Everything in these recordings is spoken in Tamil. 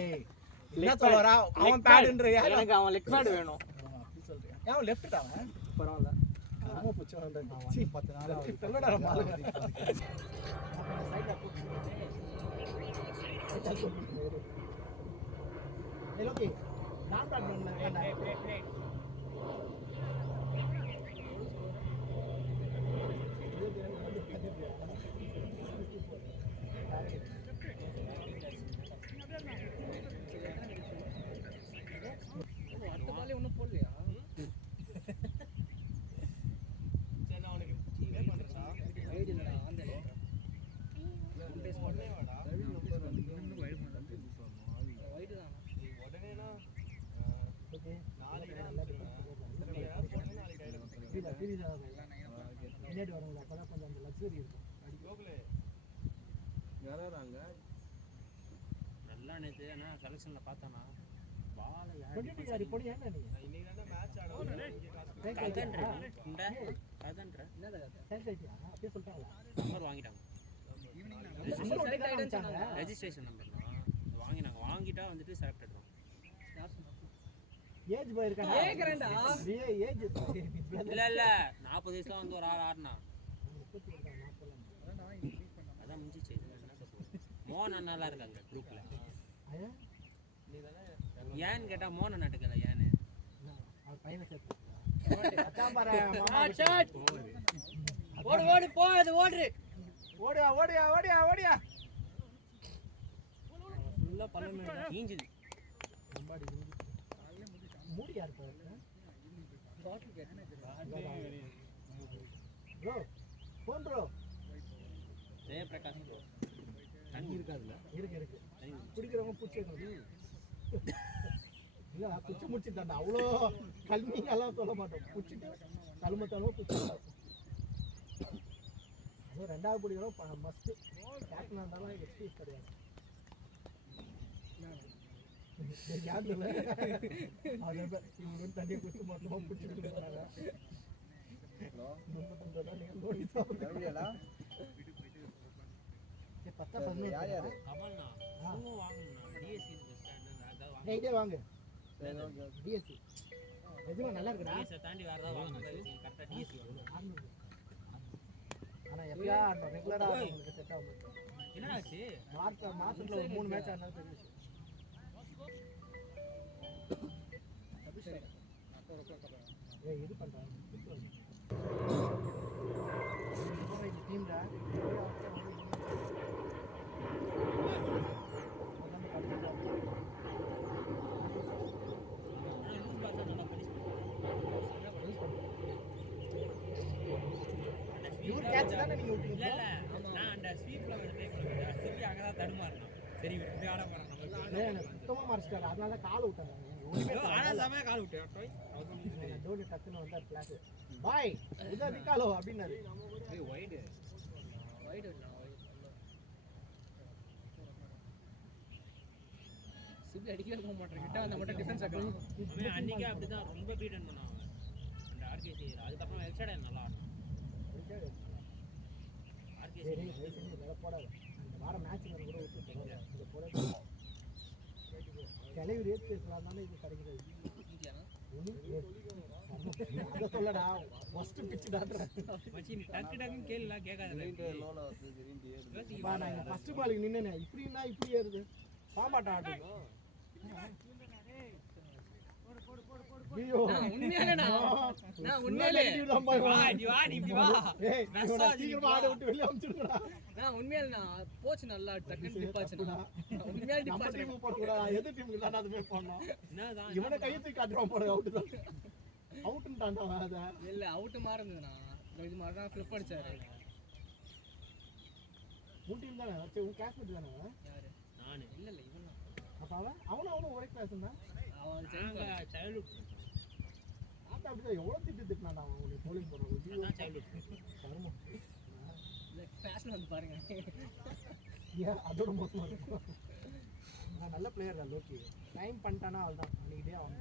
ஏய் என்ன சொல்றா அவன் பேட்ன்றயா எனக்கு அவன் லெக் பேட் வேணும் அப்படி சொல்றியா அவன் லெஃப்ட் அவன் பரவாயில்லை ரொம்ப புச்சவன்டா சீ 10 நாள் தெல்லடா மாலுங்க சைடுல போட்டு ஏய் ஓகே நான் பேட் பண்ணல அடுத்த பாலே ஒன்றும் போடலையா நல்லா நேற்று ஏன்னா செலெக்ஷன்ல பார்த்தானா வாங்கிட்டாங்க ரெஜிஸ்ட்ரேஷன் நம்பர் வாங்கினாங்க வாங்கிட்டா வந்துட்டு செலக்டட் தான் ஏஜ் பாய் இருக்கானே ஏஜ் இல்ல 40 வயசுல வந்து ஒரு ஆள் ஆடுனா அதான் முடிஞ்சிச்சு மோகன் அண்ணாலாம் இருக்காங்க குரூப்ல ஏன்னு கேட்டா மோகன் அண்ணாட்டுக்கல ஏன்னு பையனை சேர்த்து ஓடு ஓடு போ அது ஓடு ஓடியா ஓடியா ஓடியா ஓடியா ஃபுல்லா பல்லமே கீஞ்சுது மூடி யார் பாருங்க பாட்டில் கேட்டேன் ப்ரோ போன் ப்ரோ ஜெய பிரகாஷ் ப்ரோ தண்ணி இருக்காதுல இருக்கு குடிக்கிறவங்க புடிச்சிருக்காங்க இல்ல புடிச்சு முடிச்சிட்டான்டா அவ்வளோ கல்மிங்கெல்லாம் சொல்ல மாட்டோம் புடிச்சிட்டு தழும புடிச்சிட்டோம் அது ரெண்டாவது குடிக்கிறோம் மஸ்ட் கேப்டன் இருந்தாலும் எக்ஸ்பீரியன்ஸ் கிடையாது தண்ணியை குடிச்சு மொத்தமாக பிடிச்சிட்டு போறாங்க வாங்க டிஎஸ்சி நல்லா இருக்குடா தாண்டி வேற ஏதாவது வாங்கணும் கரெக்டா டிஎஸ்சி ஆனா எப்பயா ரெகுலரா உங்களுக்கு செட் ஆகும் என்னாச்சு மாசத்துல ஒரு 3 மேட்ச் ஆனாலும் பெரிய விஷயம் இது பண்றாங்க டீம்ல இவர் கேட்ச் தானே நீங்க விட்டீங்க இல்ல நான் அந்த ஸ்வீப்ல வந்து ட்ரை பண்ணுவேன் சரி அங்க தான் தடுமாறணும் சரி இப்படி ஆட போறாங்க நம்ம சுத்தமா மறைச்சிட்டாரு அதனால தான் கால் விட்டாங்க ஆனா சமய கால் விட்டேன் டோனி டக்குன்னு வந்தா கிளாஸ் பாய் இதா நிக்காலோ அப்படினாரு ஏய் வைட் சிபி அடிக்கவே போக மாட்டேன் கிட்ட அந்த மட்டும் டிஃபென்ஸ் ஆகலாம் அவன் அன்னைக்கு அப்படிதான் ரொம்ப பீட் பண்ணான் அந்த ஆர்கேசி அதுக்கு அப்புறம் எக்ஸ்ட்ரா நல்லா ஆடுனான் ஆர்கேசி போடாத அந்த வார மேட்ச் கூட விட்டு இத போட கலையூர் ஏத் பேசலாம்னால இது கிடைக்குது அத சொல்லடா ஃபர்ஸ்ட் பிட்ச் டாட்ற மச்சி நீ டக்கு டக்குன்னு கேளல கேட்காத லோல வந்து கிரீன் ஏறுது பா நான் ஃபர்ஸ்ட் பாலுக்கு நின்னனே இப்படினா இப்படி ஏறுது பாமாட்ட ஆடுது ஐயோ உண்மையாலே நான் உண்மையாலே வா இப்படி வா ஏய் சீக்கிரமா ஆட விட்டு வெளிய அனுப்பிடுடா நான் உண்மையாலே நான் போச்சு நல்லா டக்குன்னு டிப்பாச்சுடா உண்மையாலே நம்ம டிப்பாச்சு டீமுக்கு போடக்கூடா எது டீமுக்கு தான் அதுமே போடணும் என்னதான் இவனை கையை தூக்கி காட்டுறான் போட அவுட் தான் அவுட்ன்றான்டா அத இல்ல அவுட் மாறந்ததுனா இது மாதிரி தான் ஃபிளிப் அடிச்சாரு உன் டீம் தானே சரி உன் கிளாஸ்மேட் தானே யாரு நானு இல்ல இவன் அப்ப அவனும் ஒரே கிளாஸ் தான் அவன் சைல்ட்ஹுட் ஆட்டா அப்படிதான் எவ்வளவு திட்டுனான் அவன் உன்னை போலிங் போடுறான் நான் சைல்ட்ஹுட் கர்மம் இல்ல கிளாஸ்ல வந்து பாருங்க ஏன் அதோட மோசமா இருக்கும் நான் நல்ல பிளேயர் தான் லோக்கி டைம் பண்ணிட்டானா அவள்தான் அன்னைக்கிட்டே அவன்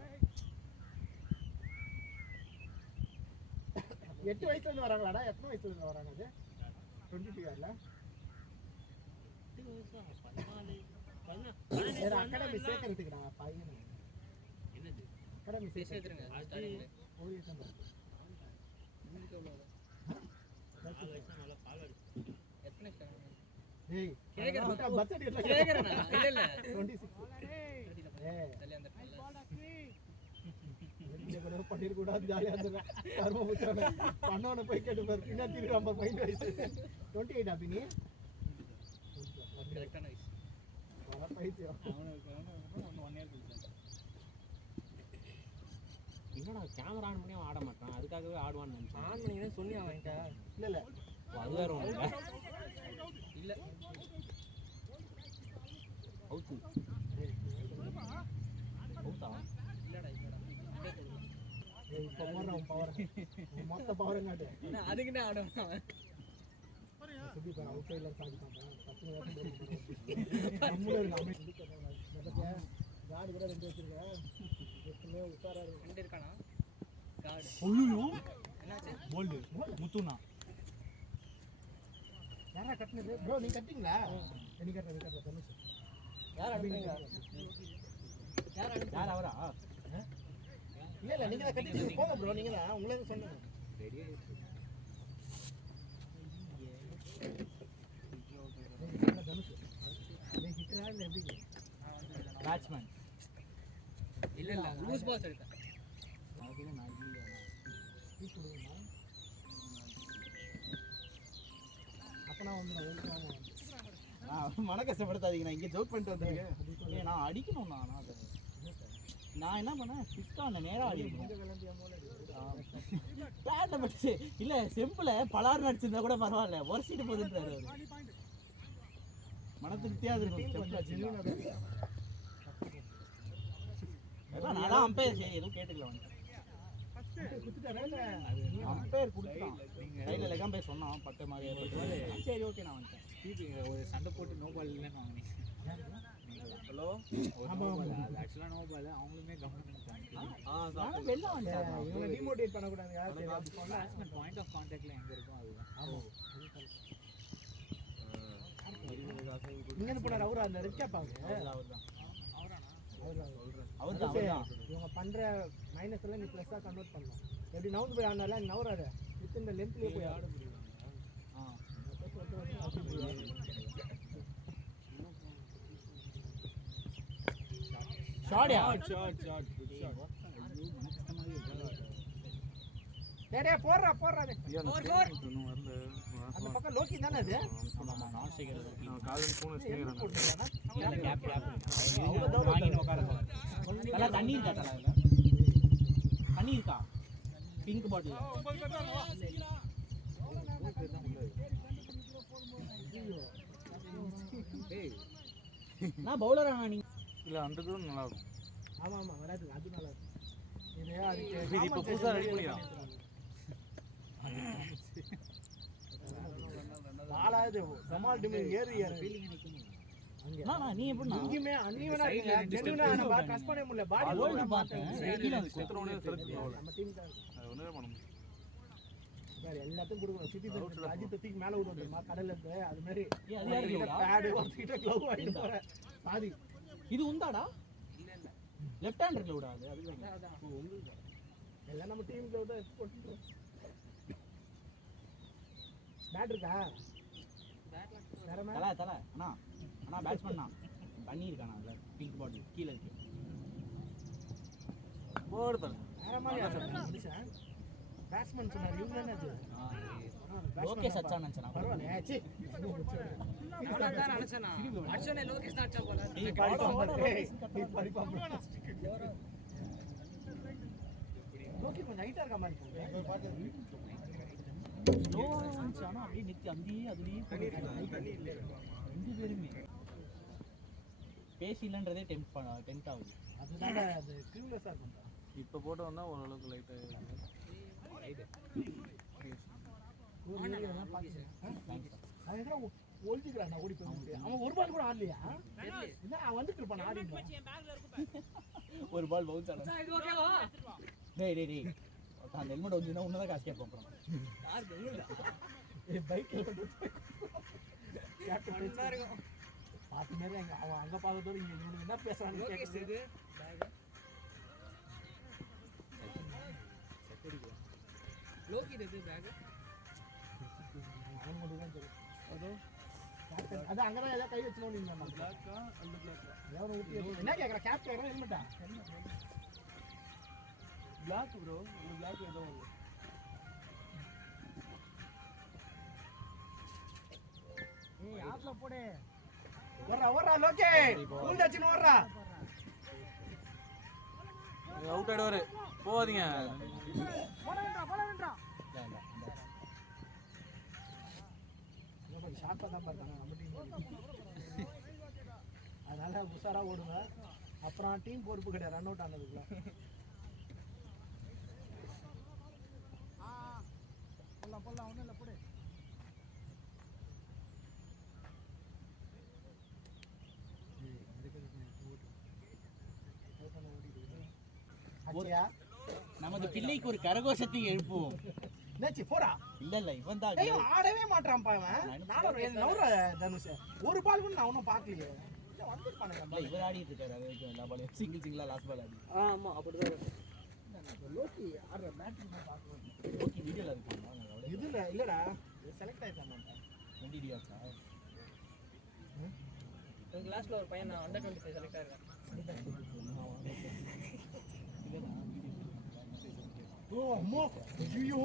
8 வயசுல இருந்து வராங்களாடா எத்தனை வயசுல இருந்து வராங்க அது 22 இயர்ல 14 வேற அகாடமி சேர்க்கறதுக்குடா பையனை. என்னது அகாடமி சேர்த்துருங்க ஸ்டார்டிங்ல ஓரியேஷன் உங்களுக்கு எவ்வளவு நல்லா ஃபாலோ எத்தனை டேய் கேக்குறேன். பர்த் சர்டிஃபிகேட் கேக்குறேனா இல்ல 26 ஏய் தள்ளி அந்த வெளிய கூட பண்ணிர கூடாது ஜாலியா இருந்துடா கர்ம புத்தரனே பண்ணவன போய் கேட்டு பாரு என்ன திரும்ப நம்ம மைண்ட் வயசு 28 அப்ப நீ கரெக்டான வயசு வர பைத்தியம் ஒன் இயர் கொடுத்தாங்க. என்னடா கேமரா ஆன் பண்ணி ஆட மாட்டான், அதுக்காகவே ஆடுவான்னு நினைச்சேன். ஆன் பண்ணி தான் சொன்னி அவன்கிட்ட இல்ல அது வேற ஒண்ணு இல்ல அவுத்து அவுத்தா இல்லடா ஏய் இப்ப போறோம் பவர் மொத்த பவர் காட்டு அதுக்கு என்ன ஆடுவான் அவன் சுத்தி பாரு அவுட் சைடுல சாதிக்காம 10 நிமிஷம் நம்மளே நாம காடி கூட ரெண்டு வச்சிருக்க எப்பவுமே உசாரா இருக்கு ரெண்டு இருக்கானா கார்டு ஐயோ என்னாச்சு போல்டு முத்துனா யாரா கட்டினது ப்ரோ நீ கட்டிங்களா நீ கட்டற தனுஷ் யார் அனுப்புறீங்க யார் அவரா இல்ல நீங்க தான் கட்டிட்டு போங்க ப்ரோ நீங்க தான் உங்களே சொன்னேன் ரெடி தனுஷ் நீ கிட்டறா இல்ல எப்படி பேட்ஸ்மேன் இல்ல இல்ல லூஸ் பால்ஸ் எடுத்தேன் அதுக்கு நான் அப்பனா வந்து மன கஷ்டப்படுத்தாதீங்க, நான் இங்கே ஜோக் பண்ணிட்டு வந்திருக்கேன். நான் அடிக்கணும் நான் என்ன பண்ணேன், ஸ்ட்ரிக்டாக அந்த நேராக அடிக்கணும். பேட்டில் பட்டு இல்லை செம்பில் பலாறு நடிச்சிருந்தா கூட பரவாயில்ல, உரசிட்டு போகுதுன்றாரு அவர். மன திருப்தியாக இருக்கும். நான் தான் அம்பையர், சரி எதுவும் கேட்டுக்கல வந்துட்டேன். அம்பையர் கொடுத்தான் கையில் லெகம் போய் சொன்னான் பட்ட மாதிரி, சரி ஓகே நான் வந்துட்டேன். ஒரு சண்டை போட்டு நோ பால் இல்லைன்னு வாங்கினேன். ஹலோ அது ஆக்சுவலாக நோ பால், அவங்களுமே கவர்மெண்ட் வெளில வந்துட்டேன். இவனை டிமோட்டிவேட் பண்ண கூடாது யார் சரி அப்படி சொன்னா பாயிண்ட் ஆஃப் கான்டாக்ட்ல எங்க இருக்கும் அதுதான். இங்க இருந்து போனார் அவரு அந்த ரெட் கேப் ஆகுது அவர்தான் இவங்க பண்ற மைனஸ் எல்லாம் நீ பிளஸ்ஸா கன்வெர்ட் பண்ணலாம். எப்படி நவுந்து போய் ஆனால நவராரு வித் இந்த லென்த்லயே போய் ஆட முடியும். ஷாட்யா டேய் போறா போறா அந்த பக்கம் லோக்கி தானே அது தண்ணி இருக்கா தண்ணி இருக்கா பிங்க் பாட்டில் நான் பவுலர் ஆனா நீங்க இல்ல அந்த தூரம் நல்லா இருக்கும். ஆமா ஆமா வராது அது நல்லா இருக்கு. இது அதுக்கு இது இப்ப புதுசா ரெடி பண்ணியா? பாலாது கமால் டிமி ஏறி ஃபீலிங் நிக்குது. நான் நீ எப்படி இங்கேயுமே அன்னிவனா இருக்கு ஜெனுனா நம்ம கஸ் பண்ண முடியல பாடி கோல்டு பார்த்தேன் கீழ செத்துறவனே செலக்ட் பண்ணுவாங்க. நம்ம டீம் தான் அது ஒண்ணே பண்ண முடியும். வேற எல்லாத்தையும் கொடுக்கணும். சிட்டி அஜித் தூக்கி மேல விடுவாங்க கடல்ல இருந்து அது மாதிரி அது யாரு பேட் வாங்கிட்டு க்ளோவ் வாங்கிட்டு போறேன் சாதி இது உண்டாடா இல்ல இல்ல லெஃப்ட் ஹேண்டர்ல விடாது அது எல்லாம் நம்ம டீம் க்ளோவ் தான் போட்டுறோம். பேட் இருக்கா வேற மேல தல தல அண்ணா அண்ணா பேட்ஸ்மேன் தான் தண்ணி இருக்கானா அதுல பிங்க் பாட்டில் கீழ இருக்கு போடுதல். வேற மாதிரி மனுஷன் பேட்ஸ்மேன் சொன்னார் இவங்க தானே அது லோகேஷ் அச்சான் நினைச்சேன் பரவாயில்ல ஏச்சி அவன் தான் நினைச்சேனா அர்ச்சனை லோகேஷ் தான் அடிச்சா போல நீ பாடி லோகி கொஞ்சம் ஹைட்டா இருக்க மாதிரி இருக்கு. ஆனா அப்படியே நித்தி அங்கேயே அதுலயே ரெண்டு பேருமே பேசிலன்றதே டெம்ட் ஆகுது. அதுதான் அது கியூலஸா இருக்கும். இப்ப போட்டு வந்தா ஓரளவுக்கு லைட்டா அவன் எதுனா ஒழிச்சுக்கிறான் நான் ஓடி போய் முடியும். அவன் ஒரு பால் கூட ஆடலையா என்ன அவன் வந்துட்டு இருப்பான் ஆடி ஒரு பால் பவுன்ஸ் ஆனா இது ஓகேவா டேய் டேய் டேய் அந்த ஹெல்மெட் வந்துனா உன்னதான் காசு கேட்போம் அப்புறம் யார் பெங்களூரா பைக்ல கேப்டன் நல்லா இருக்கும் பார்த்து நேரம் அவன் அங்கே பார்க்கறதோட இங்கே இவனுக்கு என்ன பேசுறான்னு லோகேஷ் கேட்குறது. இது பேக் லோகி இது பேக் அவன் மட்டும் தான் தெரியும். அது அங்கே தான் ஏதாவது கை வச்சுக்கணும் நீங்கள் பிளாக்கா அந்த பிளாக்கா எவனை ஊட்டி என்ன கேட்குற கேப் கேட்குறேன் ஹெல்மெட்டா பிளாக் ப்ரோ அந்த பிளாக் ஏதோ ஒன்று ஏய் ஆப்ல போடு ஓடுறா லோகே கூல் டச்சின் ஓடுறா அவுட் ஆயிடுவாரு போகாதீங்க போட வேண்டாம் ஷார்ப்பாக தான் பார்த்தாங்க நம்ம டீம் அதனால உஷாராக ஓடுங்க அப்புறம் டீம் பொறுப்பு கிடையாது ரன் அவுட் ஆனதுக்குள்ள போடலாம் ஒன்றும் இல்லை போடு ஆச்சியா நமது பிள்ளைக்கு ஒரு கரகோஷத்தை எழுப்புவோம். என்னாச்சு போடா இல்ல இவன் தான் ஐயோ ஆடவே மாட்டான்ப்பா அவன் நானும் நவுற தனுஷ் ஒரு பால் கூட நான் ஒன்றும் பார்க்கலையே வந்துருப்பானுங்க இவர் ஆடிட்டு இருக்காரு. அது வரைக்கும் எல்லா பாலையும் சிங்கிளா லாஸ்ட் பால் ஆடி. ஆமா அப்படிதான் லோக்கி ஆடுற பேட்டிங் பார்க்கணும். ஓகே வீடியோல இருக்காங்க. இதுல இல்லடா செலக்ட் ஆயிட்டான் எம்டிடிஆச்சா எங்க கிளாஸ்ல ஒரு பையன் அண்டர் 25 செலக்ட் ஆயிருக்கான். ஓ அம்மா ஐயோ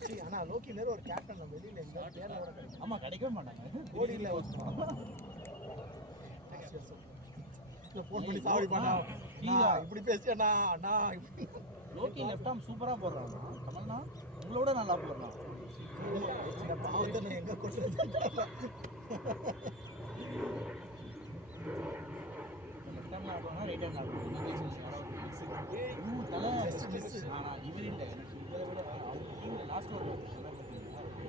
சரி ஆனா லோக்கி நேரா ஒரு கேப்டன் நம்ம வெளியில எங்க தேர்ல வர கிடைக்கும். ஆமா கிடைக்கவே மாட்டாங்க. கோடியில வச்சுட்டான். போன் பண்ணி சாவடி பண்ணா இப்படி பேசியனா அண்ணா லோக்கி லெஃப்ட் ஆர்ம் சூப்பரா போடுறான். கமல்னா உங்களோட நல்லா போடுறான். பாவத்தை எங்க கொண்டு லெஃப்ட் ஆர்ம்ல ஆடுவானா ரைட் ஹேண்ட் ஆடுவானா தலை மிஸ். ஆனா இவர் இல்ல இவரை விட அவங்க டீம்ல லாஸ்ட் ஓவர்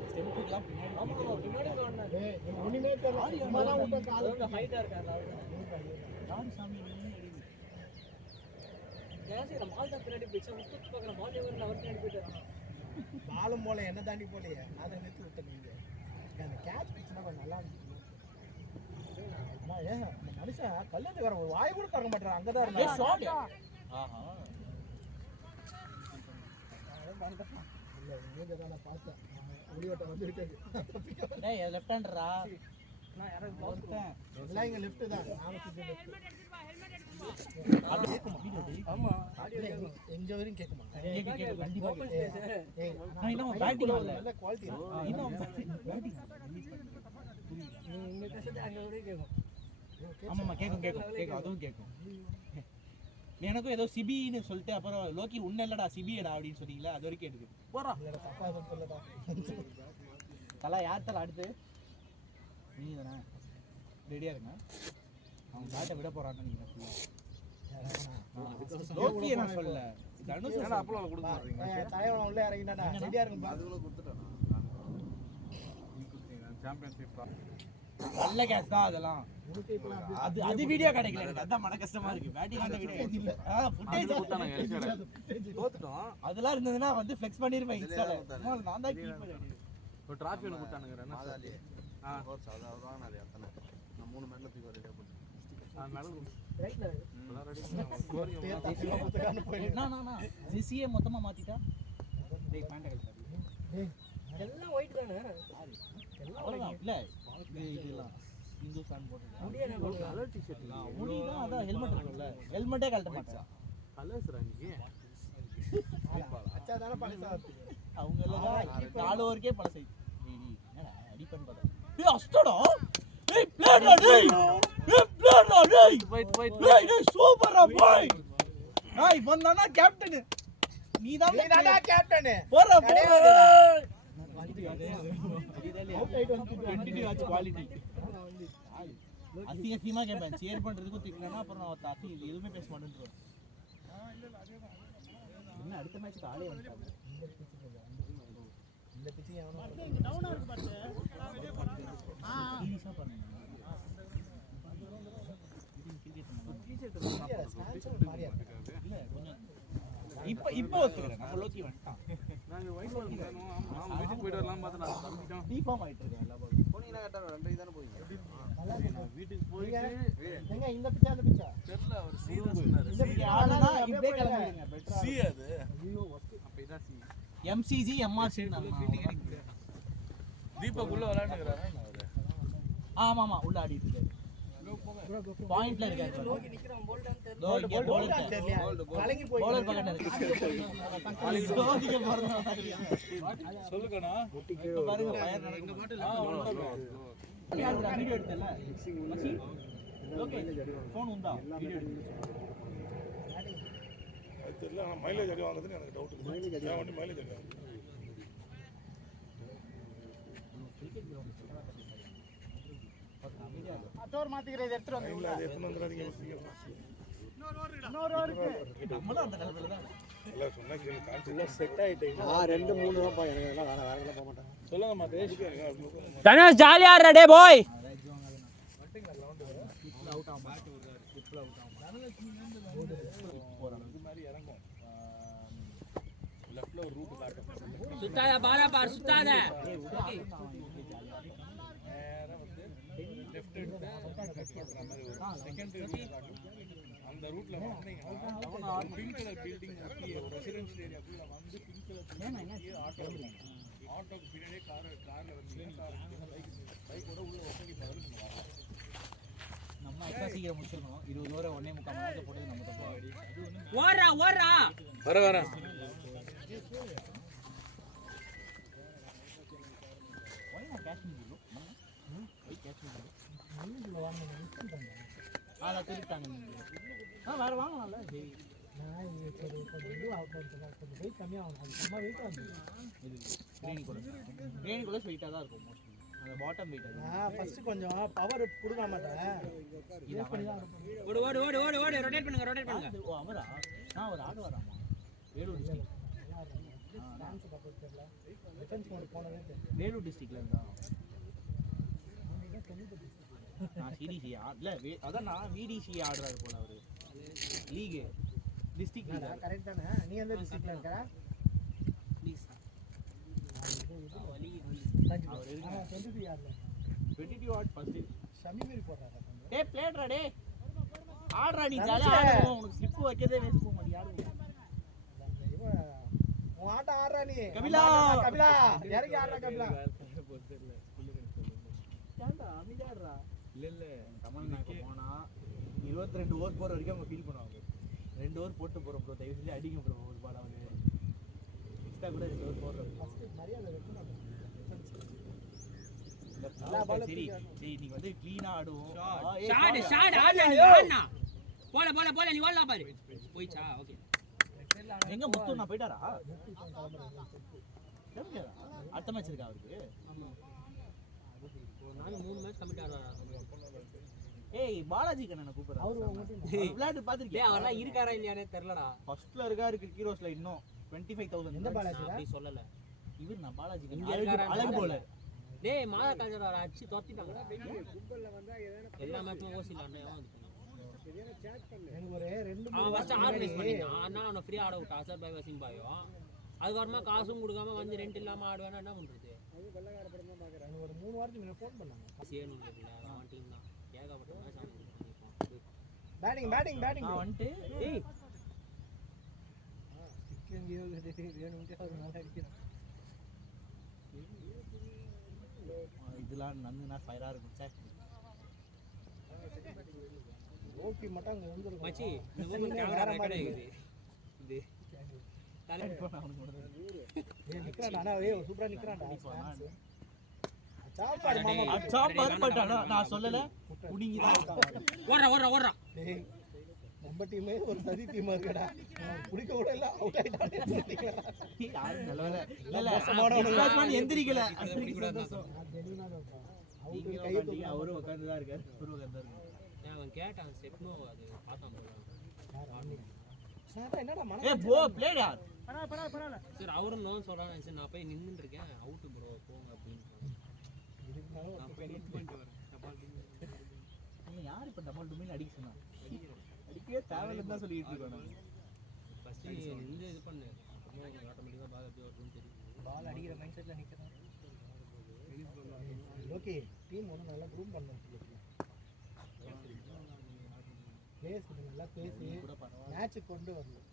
ஸ்டெம்புக்குலாம் பின்னாடி பின்னாடி ஒண்ணுமே தெரியல சும்மா தான் விட்ட கால் ஹைட்டா இருக்காரு அவரு. யாரு சாமி ஜாசிர மால் தான் பின்னாடி போயிச்சு முத்து பக்கற மால் எவர்ல அவர் பின்னாடி போயிட்டாரு. பாலும் போல என்ன தாண்டி போலையே நான் தான் நிறுத்தி விட்டேன் நீங்க அந்த கேட்ச் பிடிச்சா கொஞ்சம் நல்லா இருந்துச்சு. ஆனா ஏன் அந்த மனுஷன் கல்யாணத்துக்கு வர ஒரு வாய் கூட திறக்க மாட்டேறான் அங்கதான் இருந்தான். ஆஹா இல்ல நீங்க தான் நான் பார்த்தேன் ஒளியோட்ட வந்து விட்டது டேய் லெஃப்ட் ஹேண்டரா நான் யாரோ ஒருத்தன் எல்லாம் இங்க லெஃப்ட் தான் நானும் சுத்தி லெஃப்ட் அது கேக்குமா வீடியோ டேய் ஆமா எங்க வரையும் கேக்குமா கேக்கு கண்டிப்பா ஓபன் கேக்கு. ஸ்பேஸ் ஏய் நான் இன்னும் பேட்டிங் ஆடல. நல்ல குவாலிட்டி இன்னும் பேட்டிங் நீ இங்க பேசுறது அங்க வரைக்கும் கேக்கும். ஆமாமா கேக்கும் அதுவும் கேக்கும். எனக்கும் ஏதோ சிபின்னு சொல்லிட்டு அப்புறம் லோக்கி உன்ன இல்லடா சிபிடா அப்படின்னு சொன்னீங்களா அது வரைக்கும் கேட்டுது. போறா இல்லடா தப்பா எதுவும் சொல்லடா தலா யார் தலை அடுத்து நீங்க தானே ரெடியா இருங்க. அவங்க பேட்டை விட போறான்னு நினைக்கிறேன் ஃபுல்லா. லோக்கி என்ன சொல்லல தனுஷ் ஏன்னா அப்பளம் கொடுக்க மாட்டீங்க தலைவன் உள்ள இறங்கினாடா ரெடியா இருக்கும் அதுக்குள்ள கொடுத்துட்டேன் சாம்பியன்ஷிப் நல்ல கேட்ச் தான் அதெல்லாம். உனக்கு இப்பலாம் அது வீடியோ கிடைக்கல எனக்கு அதான் மன கஷ்டமா இருக்கு. பேட்டிங் ஆன வீடியோ இல்ல. ஃபுட்டேஜ் கொடுத்தானுங்க எல்சியோட தோத்துட்டோம் அதெல்லாம் இருந்ததுன்னா வந்து ஃப்ளெக்ஸ் பண்ணிருப்பேன் இன்ஸ்டால. நான் தான் கீப்பர். ஒரு டிராஃபி ஒன்று கொடுத்தானுங்க ரன்னர் மாதாலி கோச் அதாவது வாங்கினாரு அத்தனை நான் 3 மெடல் தூக்கி ரெடியாக போட்டு மெடல் ரைட்ல இப்போதான் ரெடி பேர் தப்பா புத்தகான்னு போயிடு நான் ஜிசிஏ மொத்தமா மாத்திட்டா டேய் பேண்ட் கழட்டாரு. டேய் எல்லாம் ஒயிட் தானே அவ்வளவுதான் இல்ல இதெல்லாம் இந்து ஃபேன் போட்டு முடிய என்ன பண்ணுங்க கலர் டிஷர்ட் முடிதான் அதான் ஹெல்மெட் இருக்குல்ல ஹெல்மெட்டே கழட்ட மாட்டான். கலர்ஸ் இன்னைக்கு அச்சா தான பழசா அவங்க எல்லாம் 4 ஓவருக்கே பழசை. டேய் என்னடா அடிப்பன் பார்த்தா டேய் அஸ்டடா டேய் பிளேயர்டா டேய் பிளேயர்டா டேய் டேய் சூப்பரா பாய். டேய் வந்தானா கேப்டன் நீதான்டா கேப்டன் போறா போறா 22 ஆச்சு குவாலிட்டி. அசிங்கமா கேட்பேன் சேர் பண்றதுக்கும் திக்கலன்னா அப்புறம் நான் தாத்தி எதுவுமே பேச மாட்டேன்றேன். என்ன அடுத்த மேட்ச்க்கு ஆளே வந்துட்டாங்க. இந்த பிச்சிங் அவனோ டவுனா இருக்கு பாரு. சீரியஸா பண்ணுங்க. இல்ல கொஞ்சம் இப்போ ஒத்துக்கிறேன். நம்ம லோக்கி வந்துட்டான். நாங்கள் ஒயிட் பால் வேணும் ஆமாம் வீட்டுக்கு போயிட்டு வரலாம் பார்த்தா நான் தம்பிட்டோம் டிஃபார்ம் ஆயிட்டு இருக்கேன் எல்லா பாலும். கரெக்டா 2 தானே போவீங்க நல்லா இருக்கு. வீட்டுக்கு போயிட்டு எங்க இந்த பிச்சை அந்த பிச்சை தெரியல அவர் சீரியஸ் சொன்னாரு இந்த பிச்சை ஆனா இப்படியே கிளம்பிடுங்க பெட்டரா சி அது ஐயோ அப்ப இதான் சி MCG MRC தீபக் உள்ள விளையாண்டுக்கறாரா அவரு ஆமா ஆமா உள்ள ஆடிட்டு இருக்காரு பாயிண்ட்ல இருக்காரு நோக்கி நிக்கிறான் போல்டான்னு தெரியல. தோ இங்க போல்டா bowler தெரியலையா கலங்கி போய் bowler பக்கத்துல இருக்கு சோதிக்க போறதா சொல்லுங்கண்ணா இப்ப பாருங்க ஃபயர் நடக்குது யாருடா வீடியோ எடுத்தல ஓகே ஃபோன் உண்டா வீடியோ எடுத்து தெரியல ஆனால் மைலேஜ் அடி வாங்குறதுன்னு எனக்கு டவுட் இருக்குது மைலேஜ் வண்டி மைலேஜ் அடி வாங்குது டோர் மாத்திக்கிறது எடுத்துட்டு வந்து இல்லை அது எத்தனை வந்துடாதீங்க இன்னொரு இருக்கு நம்மளும் அந்த நிலைமையில தான் எல்லாம் சொன்னா கேள்வி கான்செப்ட் செட் ஆயிட்டீங்க 2 3 தான் பா எனக்கு எல்லாம் வேற வேற போக மாட்டேன் சொல்லுங்க மாதேஷ் தனுஷ் ஜாலியா ஆடுற டே பாய். அவுட் ஆகும் ஸ்லிப்ல அவுட் ஆகும் இது மாதிரி இறங்கும் லெஃப்ட்ல ஒரு ரூட் காட்டும் சுத்தாத பாலா பார் சுத்தாத. நேரா வந்து லெஃப்ட் எடுத்து கட் பண்ற மாதிரி ஒரு செகண்டரி ரூட் காட்டும் அந்த ரூட்ல வந்தீங்கன்னா பிங்க் கலர் பில்டிங் ஒரு ரெசிடென்ஷியல் ஏரியாக்குள்ள வந்து பிங்க் கலர் ஆட்டோக்கு பின்னாடியே கார்ல வந்தீங்கன்னா பைக்கோட உள்ள ஒப்பங்கிட்டு வரணும். நம்ம எப்ப சீக்கிரம் முடிச்சிடணும் 20 ஓவர் 1.5 மணி நேரத்துல போட்டு நம்ம தப்பு ஓடுறா ஓடுறா. வர why not catch me bro why catch me bro ஆளா திருட்டாங்க நீங்க வேற வாங்கலாம்ல நான் கொஞ்சம் இது கொஞ்சம் வெயிட் கம்மியாகும் அது சும்மா வெயிட் ஆகுது இது கிரேனி கூட ஸ்வீட்டா தான் இருக்கும் மோஸ்ட்லி அந்த பாட்டம் வெயிட் அது நான் ஃபர்ஸ்ட் கொஞ்சம் பவர் கொடுக்க மாட்டேன் இது ஓடு ஓடு ஓடு ஓடு ஓடு ரொட்டேட் பண்ணுங்க. ஓ அவரா நான் ஒரு ஆடு வராமா வேலூர் டிஸ்ட்ரிக்ட் டான்ஸ் சப்போர்ட் தெரியல டிஃபென்ஸ் மோட் போனதே தெரியல வேலூர் டிஸ்ட்ரிக்ட்ல இருந்தா நான் சிடிசி இல்ல அதான் நான் விடிசி ஆடுறாரு போல அவரு லீக் டிஸ்ட்ரிக்ட் லீக் கரெக்ட் தானே நீ எந்த டிஸ்ட்ரிக்ட்ல இருக்க அவர் இருக்கு 22 யார்ல 22 ஆட் ஃபர்ஸ்ட் ஷமிமீர் போடுறாரா டேய் பிளேட்ரா டேய் ஆடுறா நீ ஜாலியா ஆடுவோம் உனக்கு ஸ்லிப் வைக்கதே வேஸ்ட் போக மாட்டீங்க யாரும் உன் ஆட்டம் ஆடுறா நீ கபிலா! கபிலா இறங்கி ஆடுறா கபிலா ஏன்டா அமைதியாடுறா இல்ல தமிழ்நாக்கு போனா 22 ஓவர் போற வரைக்கும் அவங்க ஃபீல் பண்ணுவாங்க 2 ஓவர் போட்டு போறோம் ப்ரோ தயவு செஞ்சு அடிங்க ப்ரோ ஒரு பால் அவரு எக்ஸ்ட்ரா கூட 2 ஓவர் போடுறோம் ஃபர்ஸ்ட் மரியாதை வெக்கணும் சரி சரி நீ வந்து க்ளீனா ஆடுவோம் ஷாட் ஷாட் ஆடுனா நீ ஆடுனா. போல நீ ஓடலாம் பாரு. போய்ச்சா ஓகே. எங்க முத்து நான் போயிட்டாரா அடுத்த மேட்ச் இருக்கா அவருக்கு ஒரு நாள் 3 மேட்ச் கமிட் ஆடுறாரா. ஏய் பாலாஜி கண்ணனை கூப்பிடுறா அவரு விளையாட்டு டேய் பாத்துருக்கேன் அவர்லாம் இருக்காரா இல்லையானே தெரியலடா. ஃபர்ஸ்ட்ல இருக்காரு ஹீரோஸ்ல இன்னும் 25000 எந்த பாலாஜி அப்படி சொல்லல. இவர் நான் பாலாஜி இங்க கண்ணன் இருக்காரா? அழகு போல டேய் மாதா காஜரா அடிச்சு தொத்திட்டாங்கடா. எல்லா மேட்சும் ஓசில அண்ணன் வந்து எனக்கு ஒரு 2 அவன் ஃபர்ஸ்ட் ஆர்கனைஸ் பண்ணிட்டான். அதனால அவனை ஃப்ரீ ஆட விட்டான் அசர் பாய் வசிம் பாயும். அதுக்கப்புறமா காசும் கொடுக்காம வந்து ரெண்ட் இல்லாம ஆடுவேனா என்ன பண்றது? எனக்கு ஒரு 3 வாரத்துக்கு முன்னாடி ஃபோன் பண்ணாங்க சேனும் இல்ல அவன் டீம் தான் ஏகப்பட்ட மேட்ச் அவன் பண்ணிருப்பான். பேட்டிங் நான் வந்துட்டு ஏய் எங்கேயோ வேணும்ட்டு அவர் நல்லா அடிக்கிறான் இதெல்லாம் நந்துனா ஃபயரா இருக்கும் சார் ஓகே மட்டும் அங்க வந்துரும் மச்சி இந்த ஊர் கேமரா ரெக்கார்ட் ஆகுது. இது தலை அவனுக்கு மட்டும் நிக்கிறான்டா ஆனா ஏய் சூப்பரா நிக்கிறான்டா சாப்பாடு மாமா சாப்பாடு பட்டானா நான் சொல்லல புடிங்கி தான் இருக்கான் ஓடுறா. டேய் நம்ம டீமே ஒரு சதி டீமா இருக்கடா குடிக்க கூட இல்ல அவுட் ஆயிட்டானே யாரும் நல்லவேளை இல்ல பேட்ஸ்மேன் எந்திரிக்கல சந்தோஷம் அவுட் கை நீங்க அவரு உட்கார்ந்து தான் இருக்காரு அவரு உட்கார்ந்து இருக்காரு அவன் கேட்டான் ஸ்டெப்னோ அது பார்த்தான் போல. சார் என்னடா ஏய் போ ப்ளே யார் சரி அவரும் நோ சொல்றானே. சரி நான் போய் நின்னுட்டு இருக்கேன் அவுட் ப்ரோ போங்க அப்படின்னு. நான் போய் நின்னு பண்ணிட்டு வரேன். நீங்க யார் இப்ப டபுள் டுமில் அடிக்க சொன்னா அடிக்கவே தேவையில்லைன்னு தான் சொல்லிட்டு இருக்கோம் நான் ஃபர்ஸ்ட் இந்த இது பண்ணு ஆட்டோமேட்டிக்கா பால் அப்படியே வரும்னு தெரியும். பால் அடிக்கிற மைண்ட் செட்ல நிக்கிறான் ஓகே டீம் வந்து நல்லா க்ரூம் பண்ணணும் பிளேயர்ஸ் கிட்ட நல்லா பேசி மேட்சுக்கு கொண்டு வரணும்.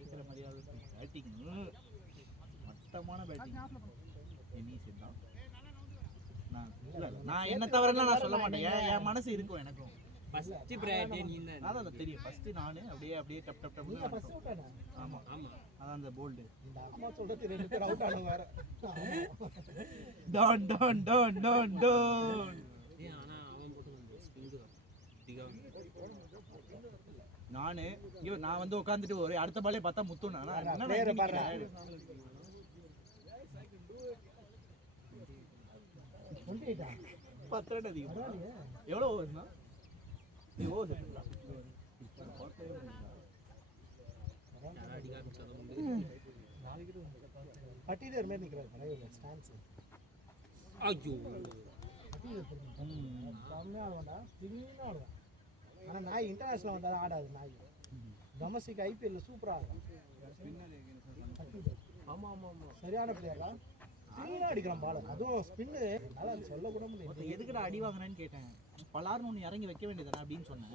கேட்குற மாதிரியாவது பேட்டிங் மட்டமான பேட்டிங் நான் என்ன தவிரலாம் நான் சொல்ல மாட்டேன். என் மனசு இருக்கும் எனக்கும். ஃபர்ஸ்ட் பிரையாரிட்டி நீ தான். அதான் தெரியும். ஃபர்ஸ்ட் நானு அப்படியே டப் டப் டப். நீங்க ஃபர்ஸ்ட் அவுட் ஆனா. ஆமா அதான் அந்த போல்டு. இந்த அம்மா சொல்றது ரெண்டு பேர் அவுட் ஆனவங்க வேற. Don Don Don Don Don. ஆனா அவன் போட்டு ஸ்பின் நான் வந்து உட்காந்துட்டு ஒரு அடுத்த பாலே பார்த்தா முத்துனா என்ன பிளேயரை பாரு. ஒண்டிட்டா 10 ரன் அதிகம். எவ்வளவு ஓவர்னா? இது ஓவர் செட்டுங்களா? பட்டியலர் மாதிரி நிக்கிறாரு தலைவர் ஸ்டான்ஸ். ஐயோ கம்மியா ஆடுவான்டா, திடீர்னு ஆடுவான். ஆனா நாய் இன்டர்நேஷனல் வந்தாலும் ஆடாது நாய். டொமஸ்டிக் ஐபிஎல்ல சூப்பரா ஆடும். ஆமா ஆமா ஆமா சரியான பிளேயரா, ஸ்பின்னா அடிக்கிறான் பால். அதுவும் ஸ்பின்னு அதான் சொல்ல கூட முடியாது. எதுக்குடா அடி வாங்குறேன்னு கேட்டேன். பலார்னு ஒன்று இறங்கி வைக்க வேண்டியதானே அப்படின்னு சொன்னேன்.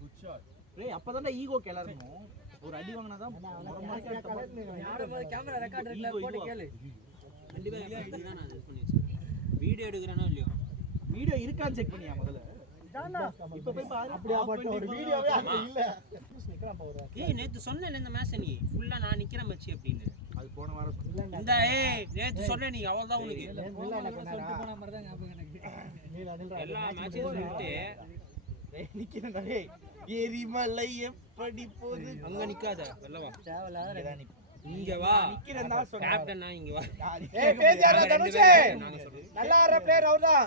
Good shot. டேய் அப்பதான்டா ஈகோ கிளறணும். ஒரு அடி வாங்கினாதான் கேமரா ரெக்கார்ட் இருக்குல போட்டு கேளு. கண்டிப்பா இதுதான் நான் இது பண்ணி வச்சிருக்கேன். வீடியோ எடுக்கறானோ இல்லையோ? வீடியோ இருக்கான்னு செக் பண்ணியா முதல்ல? இப்ப போய் பாரு. அப்படியே பட்ட ஒரு வீடியோவே அங்க இல்ல. நிக்கறான் பாரு. ஏய் நேத்து சொன்னேன் இந்த மேட்ச் நீ ஃபுல்லா நான் நிக்கிற மச்சி அப்படினு. அது போன வாரம் சொன்னேன். இந்த நேத்து சொன்னே நீ அவ்வளவுதான் உனக்கு. சொல்லிட்டு போன மாதிரி தான் ஞாபகம் எனக்கு. எல்லா மேட்சும் சொல்லிட்டு நிக்கிறேன்டா. டேய் எரிமலை எப்படி போகுது? அங்க நிக்காத வெள்ளவா. தேவலாத இங்க வா. நிக்கிறேன்னா சொன்னேன். கேப்டன் நான் இங்க வா. ஏய் பேசியாரு தனுஷ். நாங்க சொல்றோம். நல்லா ஆடுற பிளேயர் அவர்தான்.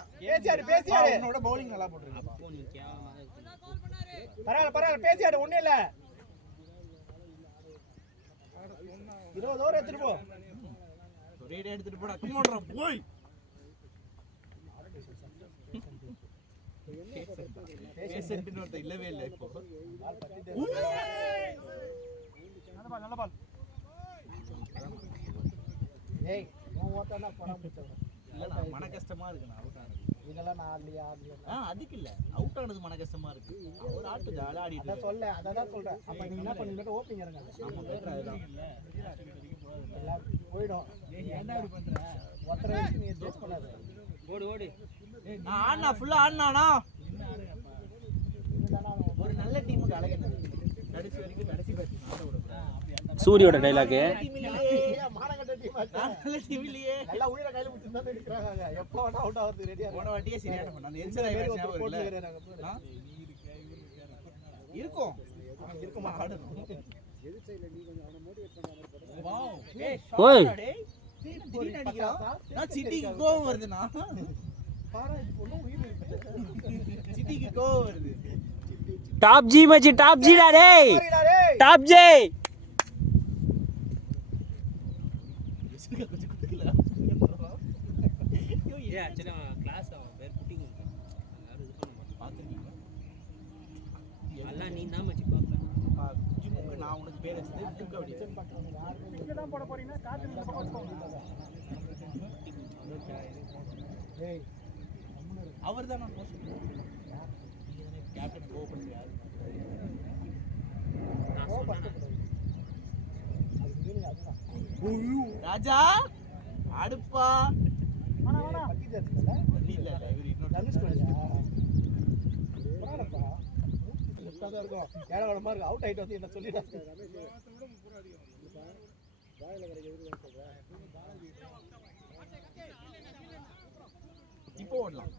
பேசியாரு. அவனோட பவுலிங் நல்லா போட்டுருக்கான். அப்போ நீ கேவலமா பரவாயில்ல பேசியாரு, ஒண்ணும் இல்ல. 20 ஓவர் எடுத்துட்டு போ. ரேடியோ எடுத்துட்டு போடா. கமான்டா போய். பேசன்ட்னு ஒருத்த இல்லவே இல்ல இப்போ. நல்ல பால். ஏய் நோ ஓட்டனா பணம் பிடிச்சவன். இல்ல நான் மன கஷ்டமா இருக்கு நான் அவுட் ஆனது. இதெல்லாம் நான் ஆடலையா. அதுக்கு இல்ல அவுட் ஆனது மன கஷ்டமா இருக்கு. ஒரு ஆட்டு ஜாலியா ஆடிட்டு அத சொல்ல அததான் சொல்றேன். அப்ப நீங்க என்ன பண்ணுவீங்க? ஓப்பனிங் இறங்க. ஆமா பேட்ரா இதுதான். எல்லாம் போய்டும். ஏன்டா இப்படி பண்ற? ஒத்தரை வச்சு நீ ஜெட்ஜ் பண்ணாத. ஓடு ஓடு. நான் ஆடுனா ஃபுல்லா ஆடுனானா? ஒரு நல்ல டீமுக்கு அழகனது. கடைசி வரைக்கும் கடைசி பேட்ச் ஆட விடுறேன். சூரியோட டைலாக். மானகட்ட டீம் ஆச்சா. நல்ல டீம் இல்லையே. எல்லாம் உயிரை கையில பிடிச்சிட்டு தான் நிக்கறாங்க. எப்ப வேணா அவுட் ஆவறது ரெடியா போன வாட்டியே சரியான பண்ண. அந்த என்சர் ஆயி பேட்ச் ஞாபகம் இல்ல. இருக்கும். இருக்குமா ஆடணும். வாவ். ஓய். திடீர்னு அடிக்கிறான். நான் சிட்டிக்கு கோவம் வருதுனா. பாரா இது பொண்ணு உயிர் இருக்கு. சிட்டிக்கு கோவம் வருது. டாப் ஜி மச்சி டாப் ஜி டா டேய். Top G. ஏ அச்சனா கிளாஸ் வேற புட்டிங் இருக்கு. யாரும் இது பண்ண மாட்டாங்க. பாத்துறீங்க. எல்லாம் நீ தான் மச்சி பாப்ப. ஜிம்முக்கு நான் உனக்கு பேர் வச்சது புக் அப்படி. இங்க தான் போட போறீங்க. காத்து இந்த பக்கம் வச்சுக்கோங்க. ஏய் அவர்தான் நான் போஸ்ட் கேப்டன் கோவப்படுறாரு. நான் சொன்னேன். அது மீனிங் அதுதான். ராஜா அடுப்பா வாடா வாடா பட்டி தேர்ல இல்ல இவர் இன்னொரு தனுஷ் கோலியா. போறாடப்பா. லெஃப்ட்டா இருக்கும். ஏழவளமா இருக்கு. அவுட் ஆயிட்டு வந்து என்ன சொல்லிடா. இப்போ ஓடலாம்.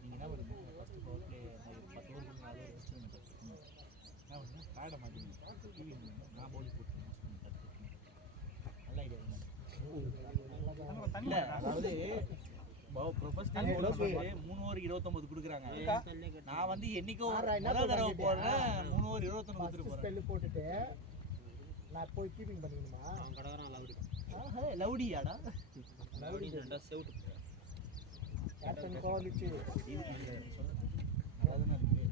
நீங்க என்ன பண்ணுங்க ஃபர்ஸ்ட் பவர்ல 10 ஓவர் 4 ஓவர் வச்சுங்க. நான் வந்து ஆட மாட்டேங்க. நான் பவுலிங் போட்டுறேன். நல்ல ஐடியா. இல்ல அதாவது ப்ரொஃபஷனல் பவுலர் 3 ஓவர் 29 கொடுக்குறாங்க. நான் வந்து என்னைக்கோ முதல் தடவை போடுறேன் 3 ஓவர் 29 கொடுத்துட்டு போறேன். ஸ்பெல் போட்டுட்டு நான் போய் கீப்பிங் பண்ணிக்கணுமா? அவன் கடகறான் லவுடி. ஆஹா லவுடியாடா. லவுடி ரெண்டா செவுட். கேப்டன் கோலிச்சு நல்லாதானே இருக்கு.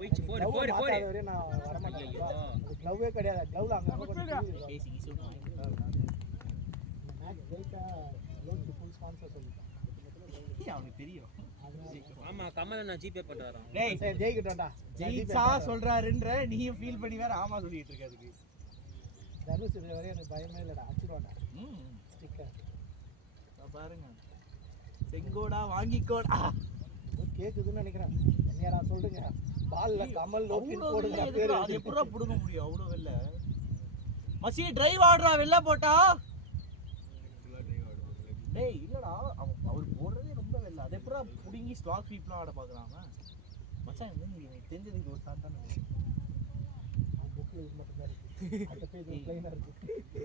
போயிச்சு போடு glove போடு போடு மாத்தாத வரையும் நான் வரமாட்டேன். ஐயோ. அது glove ஏ கிடையாது. glove அங்க கொஞ்சம் கிழிஞ்சிருக்கு. பேசி ஈஸு இந்த match ஜெயிச்சா லோக்கு full sponsor சொல்லிட்டான். அவனுக்கு தெரியும். ஆமா கமல் நான் ஜிபே பண்ணிட்டு வரேன். டேய் சரி ஜெயிக்கட்டும்டா. ஜெயிச்சா சொல்றாருன்ற நீயும் ஃபீல் பண்ணி வேற ஆமா சொல்லிட்டு இருக்க அதுக்கு. தனுஷ் இது வரையும் எனக்கு பயமே இல்லடா. அடிச்சிடுவான்டா. ஸ்டிக்கர். பாருங்க. செங்கோடா வாங்கிக்கோடா. கேக்குதுன்னு நினைக்கிறேன். என்னடா சொல்றீங்க? பால்ல கமல் லோக்கின் போடுங்க அது பேரு. எப்பறா புடுங்க முடியும் அவ்வளோ வெல்ல. மசி டிரைவ் ஆடுறா வெல்ல போட்டா. டேய் இல்லடா அவர் போடுறதே ரொம்ப வெல்ல. அது எப்பறா புடிங்கி ஸ்டாக் ஸ்வீப்லாம் ஆட பாக்குறாங்க. மச்சான் எனக்கு தெரிஞ்சதுக்கு ஒரு சாட் தானே. புக்ல இது மட்டும் தான் இருக்கு. அந்த பேஜ் ப்ளைனா இருக்கு.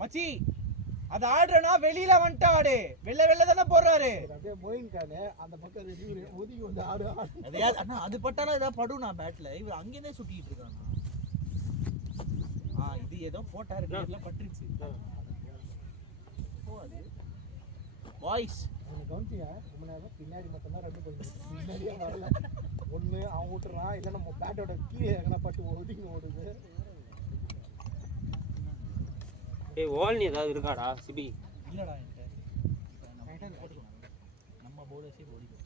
மச்சி அது ஆடுறனா வெளியில வந்துட்டு ஆடு. வெல்ல தானே போடுறாரு. அப்படியே மோயின் கானே அந்த பக்கம் ரிவ்யூ ஒதுங்கி வந்து ஆடு. அதே அண்ணா அது பட்டால ஏதா படும் நான் பேட்ல. இவர் அங்கேயே சுத்திட்டு இருக்காங்க. இது ஏதோ போட்டாரு நேர்ல பட்டுருச்சு. ஓ அது வாய்ஸ் எனக்கு கவுன்சியா ரொம்ப நேரம் பின்னாடி மட்டும் தான் ரெண்டு போகுது. பின்னாடியே வரல. ஒண்ணு அவன் விட்டுறான் இல்ல நம்ம பேட்டோட கீழே எங்கனா பட்டு ஒதுங்கி ஓடுது. டேய் வால்னி ஏதாவது இருக்காடா சிபி? இல்லடா என்கிட்ட. நம்ம பவுலர்ஸே ஓடிட்டோம்.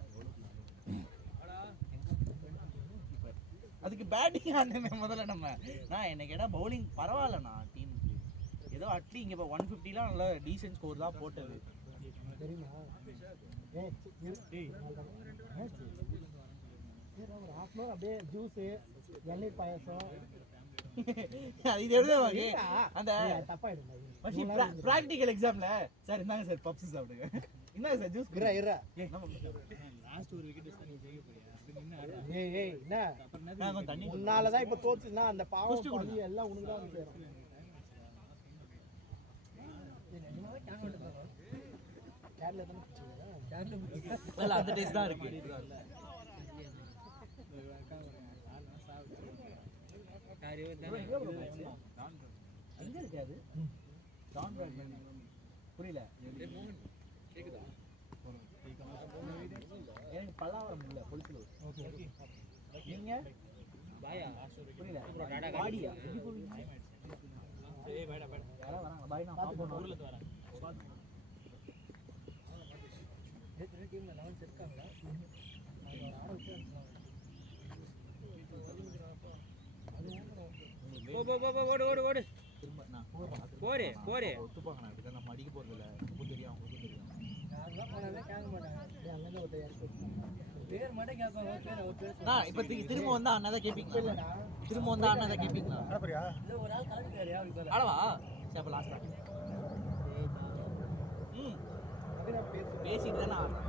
அதுக்கு பேட்டிங் ஆடணுமே முதல்ல நம்ம. நான் என்ன கேட்டா பவுலிங் பரவாயில்லண்ணா டீமுக்கு. ஏதோ அட்லி இங்கே இப்போ 150லாம் நல்ல டீசென்ட் ஸ்கோர் தான் போட்டது. தெரியுமா? ஒரு half an hour அப்படியே ஜூஸ் இளநீர் பாயாசம் இது எழுதுவாங்க அந்த தப்பாயிடும். பிராக்டிகல் எக்ஸாம்ல சார் இந்தாங்க சார் பப்ஸ் சாப்பிடுங்க. இந்தாங்க சார் ஜூஸ் இறா இறா. லாஸ்ட் ஒரு விக்கெட் நீ ஜெயிக்க போறியா அப்படி நின்னு ஏய் என்ன நான் கொஞ்சம் தண்ணி உன்னால தான் இப்ப தோத்துனா அந்த பாவம் பண்ணி எல்லாம் உனக்கு தான் வந்து சேரும். கேர்ல தான பிடிச்சீங்க. இல்ல அந்த டேஸ்ட் தான் இருக்கு. எங்க இருக்கு அது? Don Bradman. புரியல. கேக்குதா? எனக்கு பல்லாவரம் இல்ல பொலிசுல. ஓகே. நீங்க பாயா புரியல. டாடா பாடியா? ஏய் பாடா பாடா யாரா வராங்க? பாய் நான் பாப்போம். ஊர்ல இருந்து வரேன். ரெண்டு டீம்ல 11 இருக்காங்களா? ஓடு ஓடு ஓடு திரும்ப நான் போரே போரே ஒத்துப்பாங்க. நான் இப்படி நம்ம அடிக்க போறது இல்ல. உங்களுக்கு தெரியும் அவங்களுக்கு தெரியும். யாரெல்லாம் போனாலே கேட்க மாட்டாங்க. அங்கங்க ஒரு பேர் மட்டும் கேட்பாங்க. பேர் நான் இப்ப திரும்ப வந்தா அண்ணா தான் கேப்பீங்களா? இல்லடா. திரும்ப வந்தா அண்ணா தான் கேப்பீங்களா? அடப்பறியா? இல்ல ஒரு ஆள் காமிக்காரு யாருக்கு பேர். ஆடவா? சரி அப்ப லாஸ்ட் தான். பேசிட்டு தானே ஆடுறேன்.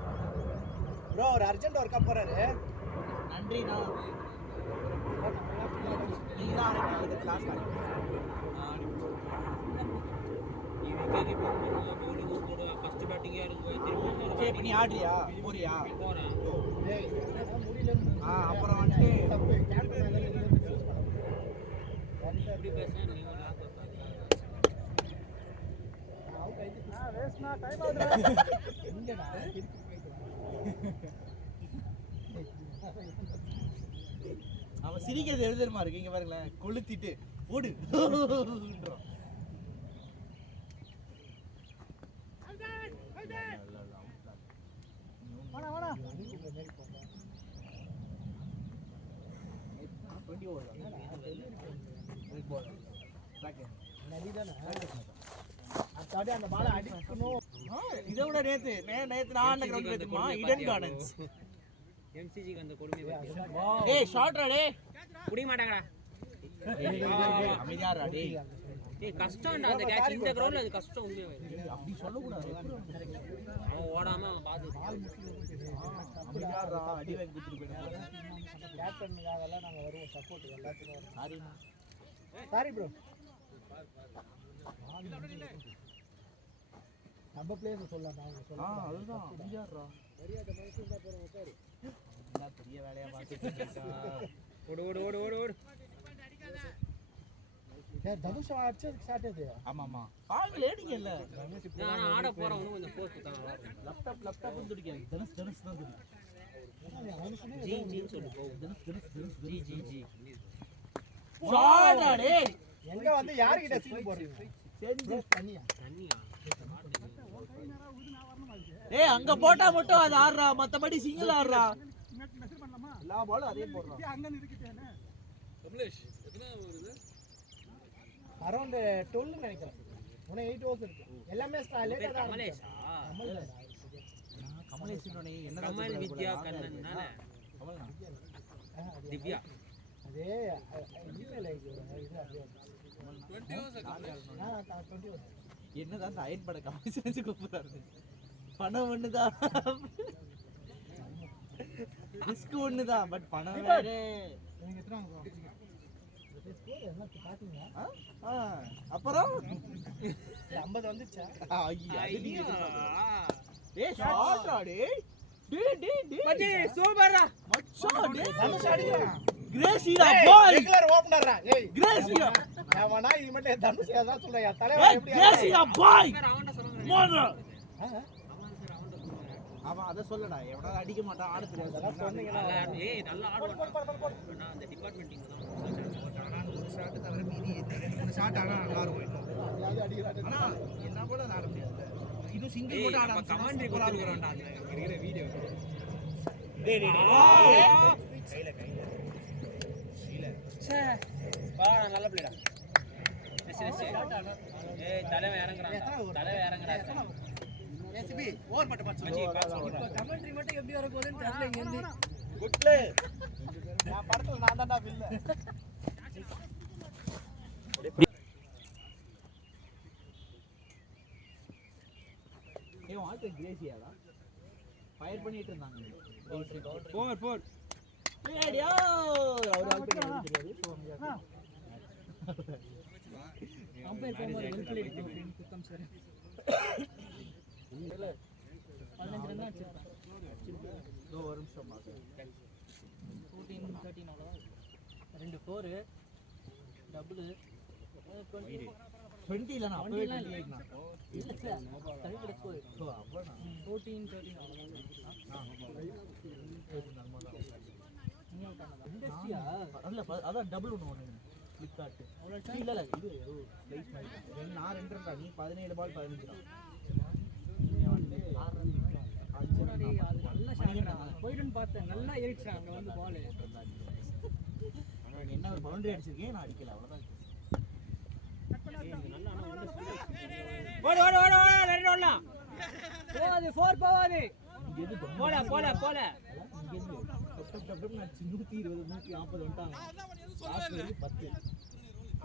ப்ரோ ஒரு அர்ஜென்ட் ஒர்க்கா போறாரு. நன்றிண்ணா. நீங்க தான் ஆடுறீங்க. லாஸ்ட் தான். ஃபர்ஸ்ட் பேட்டிங்கே இருக்கு திரும்ப சரி நீ ஆடுறியா? போறியா? போறேன். டேய் முடியல. அப்புறம் வந்துட்டு தப்பு கேப்டன் மேல இருந்து சூஸ் பண்ணு. எப்படி பேசுறேன் நீங்க அவுட் ஆயிட்டு வேஸ்ட்னா டைம் ஆகுதுடா. இங்கடா கிரிக்கெட் போயிட்டு அவன் சிரிக்கிறது எழுதுறமா இருக்கு. இங்க பாருங்களேன் கொளுத்திட்டு ஓடு. வாடா வாடா. இந்த மேல் போடா. 20 ஓவர் ரெட் பால் பேக் நடிதானே. அத்தாடி அந்த பாலை அடிக்கணும். இதை விட நேத்து நான் ஆடின கிரவுண்ட் தெரியுமா? Eden gardens. எம்சிஜிக்கு அந்த கொடுமை பத்தி டேய் ஷாட்ரா டேய். குடிக்க மாட்டாங்கடா. அமைதியாடா டேய். டேய் கஷ்டம்டா அந்த கேட்ச் இந்த கிரவுண்ட்ல அது கஷ்டம் உண்மையாவே. அப்படி சொல்ல கூடாது. அவன் ஓடாம அவன் பாத்து அமைதியாடா அடி வாங்கி குத்துட்டு போயிடு. கேப்டனுக்காகலாம் நாங்க வருவோம் சப்போர்ட் எல்லாத்துக்கும் வரோம். சாரிண்ணா. Sorry bro. நம்ம பிளேயர் சொல்லலாம் நாங்க சொல்லலாம். அதுதான் அமைதியாடா. மரியாதை மனசு இருந்தா போற உட்காரு. என்ன பெரிய வேலையா பார்த்துட்டு இருக்கா? ஓடு ஓடு ஓடு ஓடு ஓடு. ஏய் தனுஷ் அடிச்சது ஷாட் இது. ஆமா ஆமா. பாங்க லேடிங்க இல்ல. நான் ஆட போறேன் இன்னும் கொஞ்சம் ஃபோர்ஸ் தான் நல்லா இருக்கும். லேப்டாப் துடிக்காது. தனுஷ் தான் துடிக்கும். ஜி ஜின்னு சொல்லு போ ஜி ஜி ஜி ஷாட்டா டேய் எங்க வந்து யார்கிட்ட சீன் போடுறீங்க செஞ்சு தண்ணியா தண்ணியா டேய் அங்க போட்டா மட்டும் அது ஆடுறா மத்தபடி சிங்கிள் ஆடுறா எல்லா பாலும் அதே போடுறான் கமலேஷ் எத்தனை வருது அரௌண்ட் 12 நினைக்கிறேன் உன 8 ஹவர்ஸ் இருக்கு எல்லாமே லேட்டா தான் கமலேஷா கமலேஷனோட என்ன கமல் வித்யா கண்ணன் தானே திவ்யா அதே இமெயில் ஐடி இது அப்படியே 20 hours கமலேஷ் 20 ஹவர்ஸ் என்னதான் அயன் பட கமலேஷ் கூப்பிடுறாரு பணம் ஒண்ணுதான் ரிஸ்க் ஒண்ணுதான் பட் பணம் வேற நீங்க எத்தனை ப்ரோ ஸ்கோர் என்ன பாத்தீங்க அப்புறம் 50 வந்துச்சா ஐயா அது நீங்க டேய் ஷாட் ஆடு டேய் மச்சி சூப்பர்டா மச்சான் டேய் தனுஷ் அடிக்கிறான் கிரேசியா பாய் ரெகுலர் ஓபனர்ரா ஏய் கிரேசியா அவனா இது மட்டும் தனுஷ் ஏதா சொல்றயா ஏய் தலைவர் எப்படி கிரேசியா பாய் அவன்ட சொல்றேன் மோன ஆ அவன் அத சொல்லடா எவனா அடிக்க மாட்டான் ஆட தெரியாது சொன்னீங்களா ஏய் நல்லா ஆடுவான் நான் அந்த டிபார்ட்மென்ட் டீம் தான் ஷாட் ஆனா நல்லா இருக்கும் அது அடிக்கிறாரு ஆனா என்ன போல ஆட முடியாது இது சிங்கிள் ஏய் போட்டு நம்ம ஆட கமெண்ட்ரி கொடுத்துறோம்டா அந்த இருக்கிற வீடியோ ச்சே வா நல்ல பிளேடா ஏய் தலைவன் இறங்குறான் ஏசிபி ஓவர் பட்ட பாத்து மச்சி பாத்து கமெண்ட்ரி மட்டும் எப்படி வர போகுதுன்னு தெரியல இங்க இருந்து குட் ப்ளே நான் படத்துல நான் தான்டா வில்ல ஏய் வாட் கிரேசியாடா ஃபயர் பண்ணிட்டு இருந்தாங்க 4 ஏடியோ அவர் ஆல் பண்ணி தெரியாது சோ கம்பேர் பண்ணும்போது வெல் பிளேட் அப்படின்னு குத்தம் சார் 15 ரன் அடிச்சிருக்கான் இதோ ஒரு நிமிஷம் பாக்க 14 13 அவ்வளவுதான் 2 4 டபுள் 20 இல்ல நான் அப்பவே 28 நான் இல்ல சார் தனிப்பட்ட ஸ்கோர் சோ அப்பனா 14 13 அவ்வளவுதான் இண்டஸ்ட்ரியா இல்ல அதான் டபுள் ஒன்னு கிளிக் காட் இல்ல இல்ல இது லைட் மாதிரி நான் 2 ரன் நீ 17 பால் 15 ரன் நீங்க வந்து 6 ரன் 5 ரன் அது நல்ல ஷாட் போய்டுன்னு பார்த்தேன் நல்லா ஏறிச்சு அங்க வந்து பால் என்ன ஒரு பவுண்டரி அடிச்சிருக்கேன் நான் அடிக்கல அவ்வளவுதான் ஓடு ஓடு ஓடு ஓடு ரெண்டு ஓடலாம் போவாது 4 போவாது இங்க எது போல போல போல இங்க இருந்து டப் டப் டப் நான் 120 140 வந்துட்டாங்க லாஸ்ட் வரைக்கும் 10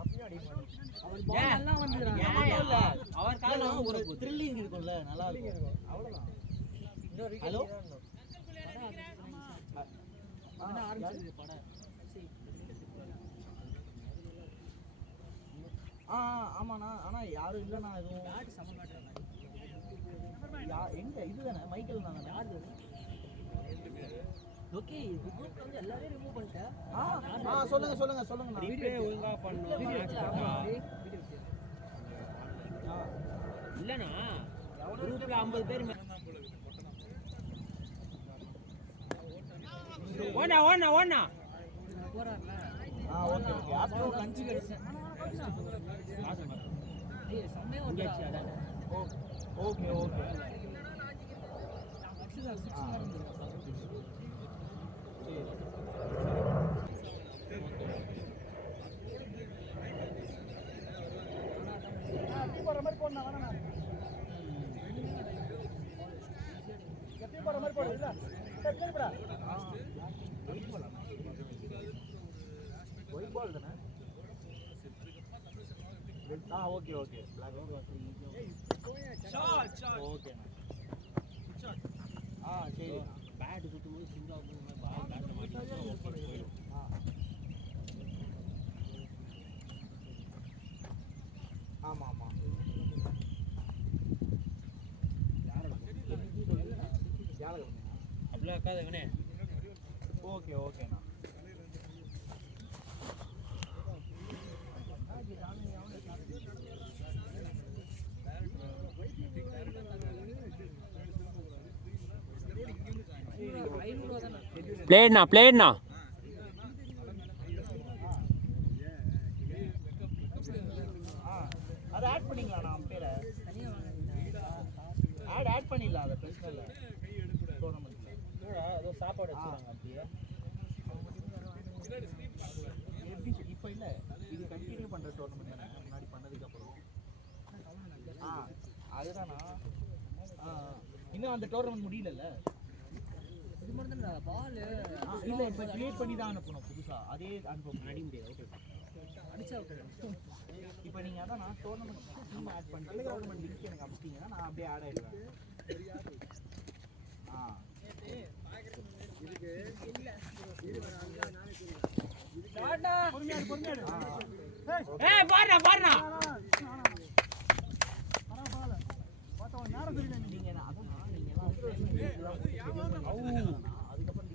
அப்படியே அடி அவர் பால் நல்லா வந்துறாங்க இல்ல அவர் கால ஒரு த்ரில்லிங் இருக்கும்ல நல்லா இருக்கும் அவ்வளவுதான் ஹலோ அதான் ஆரம்பிச்சது படம் ஆமாண்ணா ஆனா யாரும் இல்லைண்ணா எதுவும் யாரு சம காட்டுறாங்க எங்க இதுதானே மைக்கேல் தானே யாரு ஓகே இது குரூப்ல வந்து எல்லாரையும் ரிமூவ் பண்ணிட்டேன் சொல்லுங்க சொல்லுங்க சொல்லுங்க வீடியோ ஒழுங்கா பண்ணனும் இல்லனா குரூப்ல 50 பேர் ஓனா ஓனா ஓனா போறார்ல ஓகே ஓகே ஆஃப்டர் லஞ்ச் கிடைச்சேன் ஏய் செம்மையா வந்துச்சு அதான் ஓகே ஓகே ஒயிட் பால் தானே ஓகே ஓகே பிளாக் ஓகே சரி பேட் சுத்தும்போது சிங்கா போகும்போது பால் பேட் மாட்டி ஆமா ஆமா அப்படியே உட்காந்துங்கண்ணே ஓகே ஓகேண்ணா பிளேட்ண்ணா அதை ஆட் பண்ணிக்கலாம் நான் பேரை ஆட் பண்ணிடலாம் அதை பிரச்சனை இல்லை டோர்னமெண்ட்டில் ஏதோ சாப்பாடு வச்சுருக்காங்க அப்படியே எப்படி இப்போ இல்லை இது கண்டினியூ பண்ணுற டோர்னமெண்ட் தானே முன்னாடி பண்ணதுக்கப்புறம் அதுதானா இன்னும் அந்த டோர்னமெண்ட் முடியலல்ல இது மாதிரி தான் பால் இல்லை இப்போ கிரியேட் பண்ணி தான் அனுப்பணும் புதுசாக அதே அனுப்ப முன்னாடி முடியாது அடிச்சா இப்போ நீங்கள் அதான் நான் டோர்னமெண்ட் டீம் ஆட் பண்ணிட்டு டோர்னமெண்ட் லிங்க் எனக்கு அனுப்பிச்சிங்கன்னா நான் அப்படியே ஆட் ஆகிடுவேன் அதுக்கப்புறம்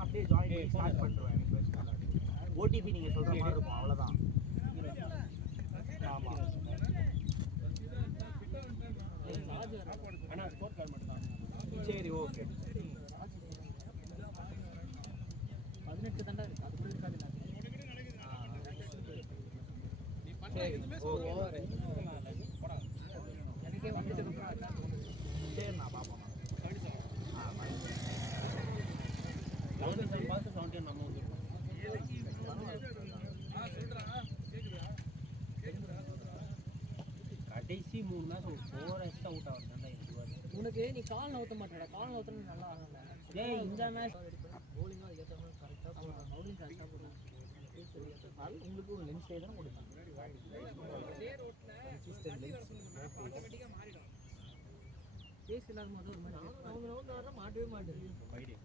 அப்படியே ஜாயின் ஸ்டார்ட் பண்ணுறேன் ஓடிபி நீங்கள் சொல்கிற மாதிரி இருக்கும் அவ்வளோதான் ஆமாம் ஆனால் ஸ்போர்ட் கார்டு மட்டும் தான் சரி ஓகே 18 தாண்டா இருக்கு அது இருக்காது சரி ஓகே எனக்கே வந்துட்டு சரிண்ணா பார்ப்போம் நம்ம கடைசி 3 மேட்ச் ஒரு 4 எக்ஸ்ட்ரா அவுட் ஆகுது உனக்கு நீ கால் நவுத்த மாட்டேடா கால் நவுத்தணும் நல்லா ஆகல டேய் இந்த மேட்ச் bowling அது ஏத்த மாதிரி கரெக்ட்டா போடுறான் bowling கரெக்ட்டா போடுறான் அது உங்களுக்கு ஒரு லென்ஸ் டே தான் கொடுப்பாங்க பேஸ் இல்லாத போது ஒரு மாதிரி அவங்க வர மாட்டவே மாட்டேங்குது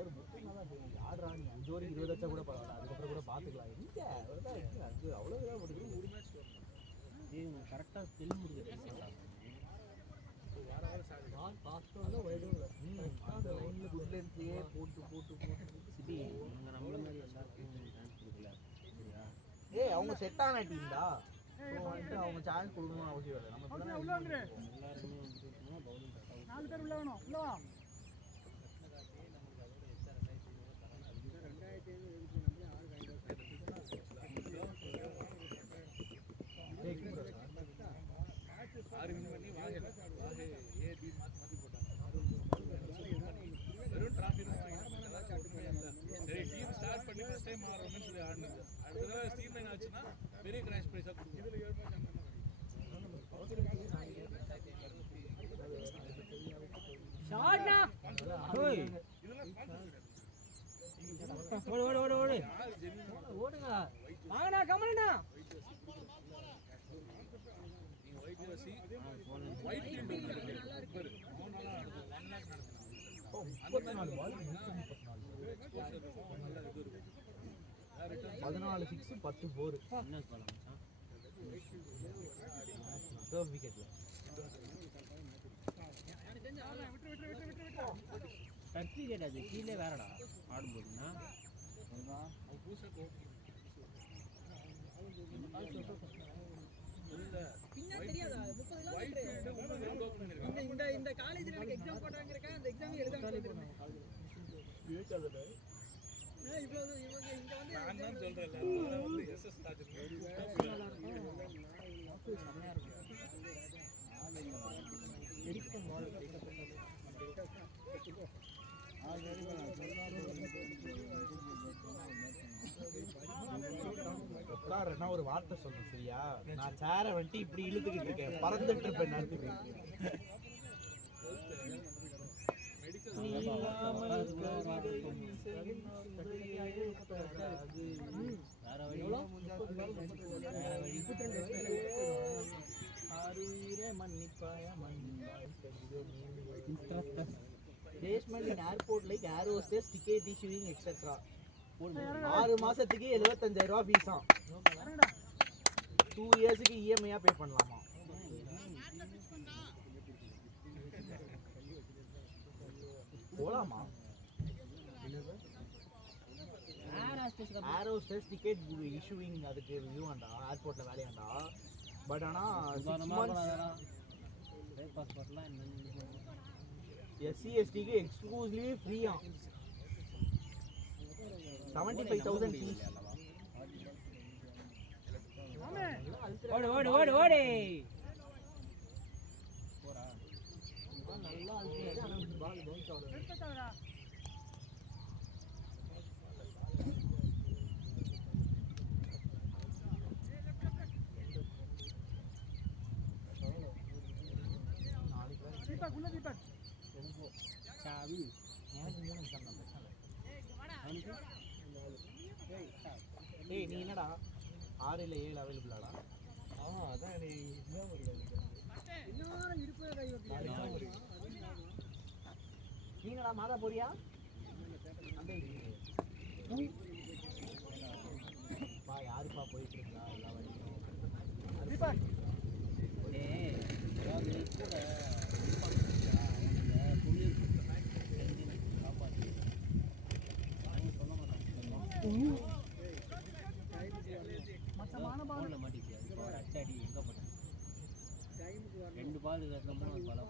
ஒரு புக்கிங் தான் யாரா நீ 5 ஓவர் 20 வச்சா கூட பரவாயில்ல அதுக்கப்புறம் கூட பார்த்துக்கலாம் எங்க அவ்வளோ அவ்வளோ இதெல்லாம் முடியும் டேய் கரெக்டாக ஸ்பெல் முடியுது பால் பாஸ்டோல வைடோல அந்த லைன்ல குட் லென்த்லயே போட்டு சிபி நீங்க நம்மள மாதிரி எல்லாருக்கும் சான்ஸ் கொடுக்கல சரியா ஏய் அவங்க செட் ஆன டீம் டா சோ வந்து அவங்க சான்ஸ் கொடுக்கணும்னு அவசியம் இல்லை நம்ம இப்பதான் உள்ள வந்து எல்லாரும் வந்து பவுலிங் கரெக்டாக 4 பேர் உள்ள வேணும் உள்ள வா பெரிய கிராஷ் பிரைஸா ஷாட்னா ஓய் ஓடு ஓடுங்க வாங்கடா கமலண்ணா ஒயிட் ஃபீல்ட் 14 6 10 4 என்ன சொல்லலாம் சர்வ் விக்கெட்ல சர்டிஃபிகேட் அது கீழே வேறடா ஆடும்போதுன்னா இந்த காலேஜ்ல எனக்கு எக்ஸாம் போட்டாங்கறக்க அந்த எக்ஸாம் எழுத இப்போ இவங்க இங்க வந்து நான் தான் சொல்றேன் வந்து எஸ்எஸ் ராஜன் செமையா இருக்கு எடிட் பண்ண உட்காருன்னா ஒரு வார்த்தை சொல்லணும் சரியா நான் சேரை வந்துட்டு இப்படி இழுத்துக்கிட்டு இருக்கேன் பறந்துட்டு இருப்பேன் நடத்துக்கு Placement in airport like air hostess, ticket issuing, etc. 6 மாசத்துக்கு 75000 ரூபாய் ஃபீஸா 2 இயர்ஸ்க்கு EMI பே பண்ணலாமா போலாமா ஏர் ஹோஸ்டஸ் டிக்கெட் இஷ்யூவிங் அதுக்கு இதுவாண்டா ஏர்போர்ட்ல வேலையாண்டா பட் ஆனா 6 months பாஸ்போர்ட்லாம் என்ன எஸ்சி எஸ்டிக்கு எக்ஸ்க்ளூசிவ்லி ஃப்ரீயா 75,000 ஃபீஸ். ஓடு ஓடு ஓடு ஓடு நல்லா அழுத்தினாரு ஆனா பால் பவுன்ஸ் ஆகல. சாவி ஏய் நீ என்னடா 6 இல்ல 7 அவைலபிளாடா? அதான் எனக்கு இதுதான் ஒரு நீ என்னடா மாதா போறியா? பா யாருப்பா போயிட்டு இருக்கா எல்லா வரைக்கும்? ரெண்டு பால் மூணு பாலா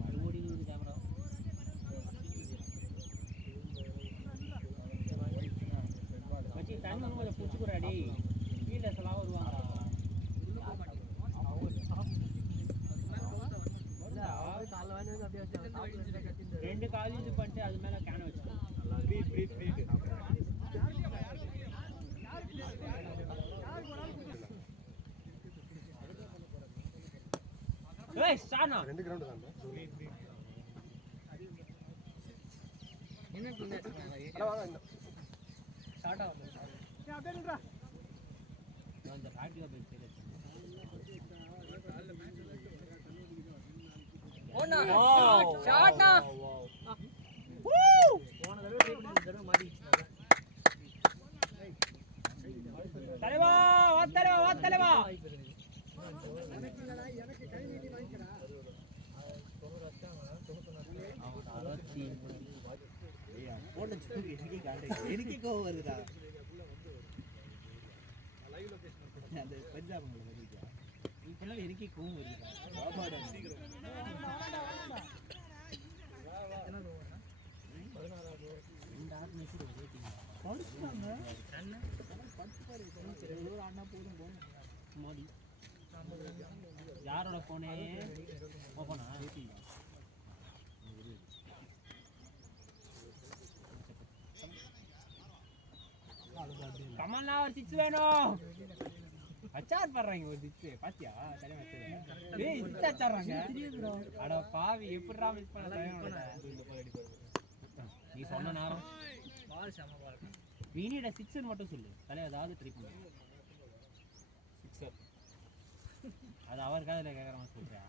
மறுபடியும் கேமரா வச்சு தண்ணி கொஞ்சம் பிடிச்சிக்கூடாடி கீழே சொல்லாம வருவாங்க. ரெண்டு கால் இது பண்ணிட்டு அது மேல கேன வச்சு ரெண்டு கிரவுண்ட் தான் தலைவா வா தலைவா வா தலைவா எனக்கே கோவம் வருதுடா. அந்த பஞ்சாபங்கள வருதுடா. இப்பெல்லாம் எனக்கே கோவம் வருதுடா. பாபாடா யாரோட போனே ஓப்பனா கமல்னா ஒரு சிக்ஸ் வேணும். அச்சார் பண்றாங்க ஒரு சிக்ஸ் பாத்தியா தலைவா டேய் சிக்ஸ் அச்சாறாங்க. அட பாவி எப்படிடா மிஸ் பண்ண நீ சொன்ன நேரம் பால் சம பால் வீனிட சிக்ஸர் மட்டும் சொல்லு தலை ஏதாவது ட்ரை பண்ணு சிக்ஸர் அது அவர் காதுல கேக்குற மாதிரி சொல்றியா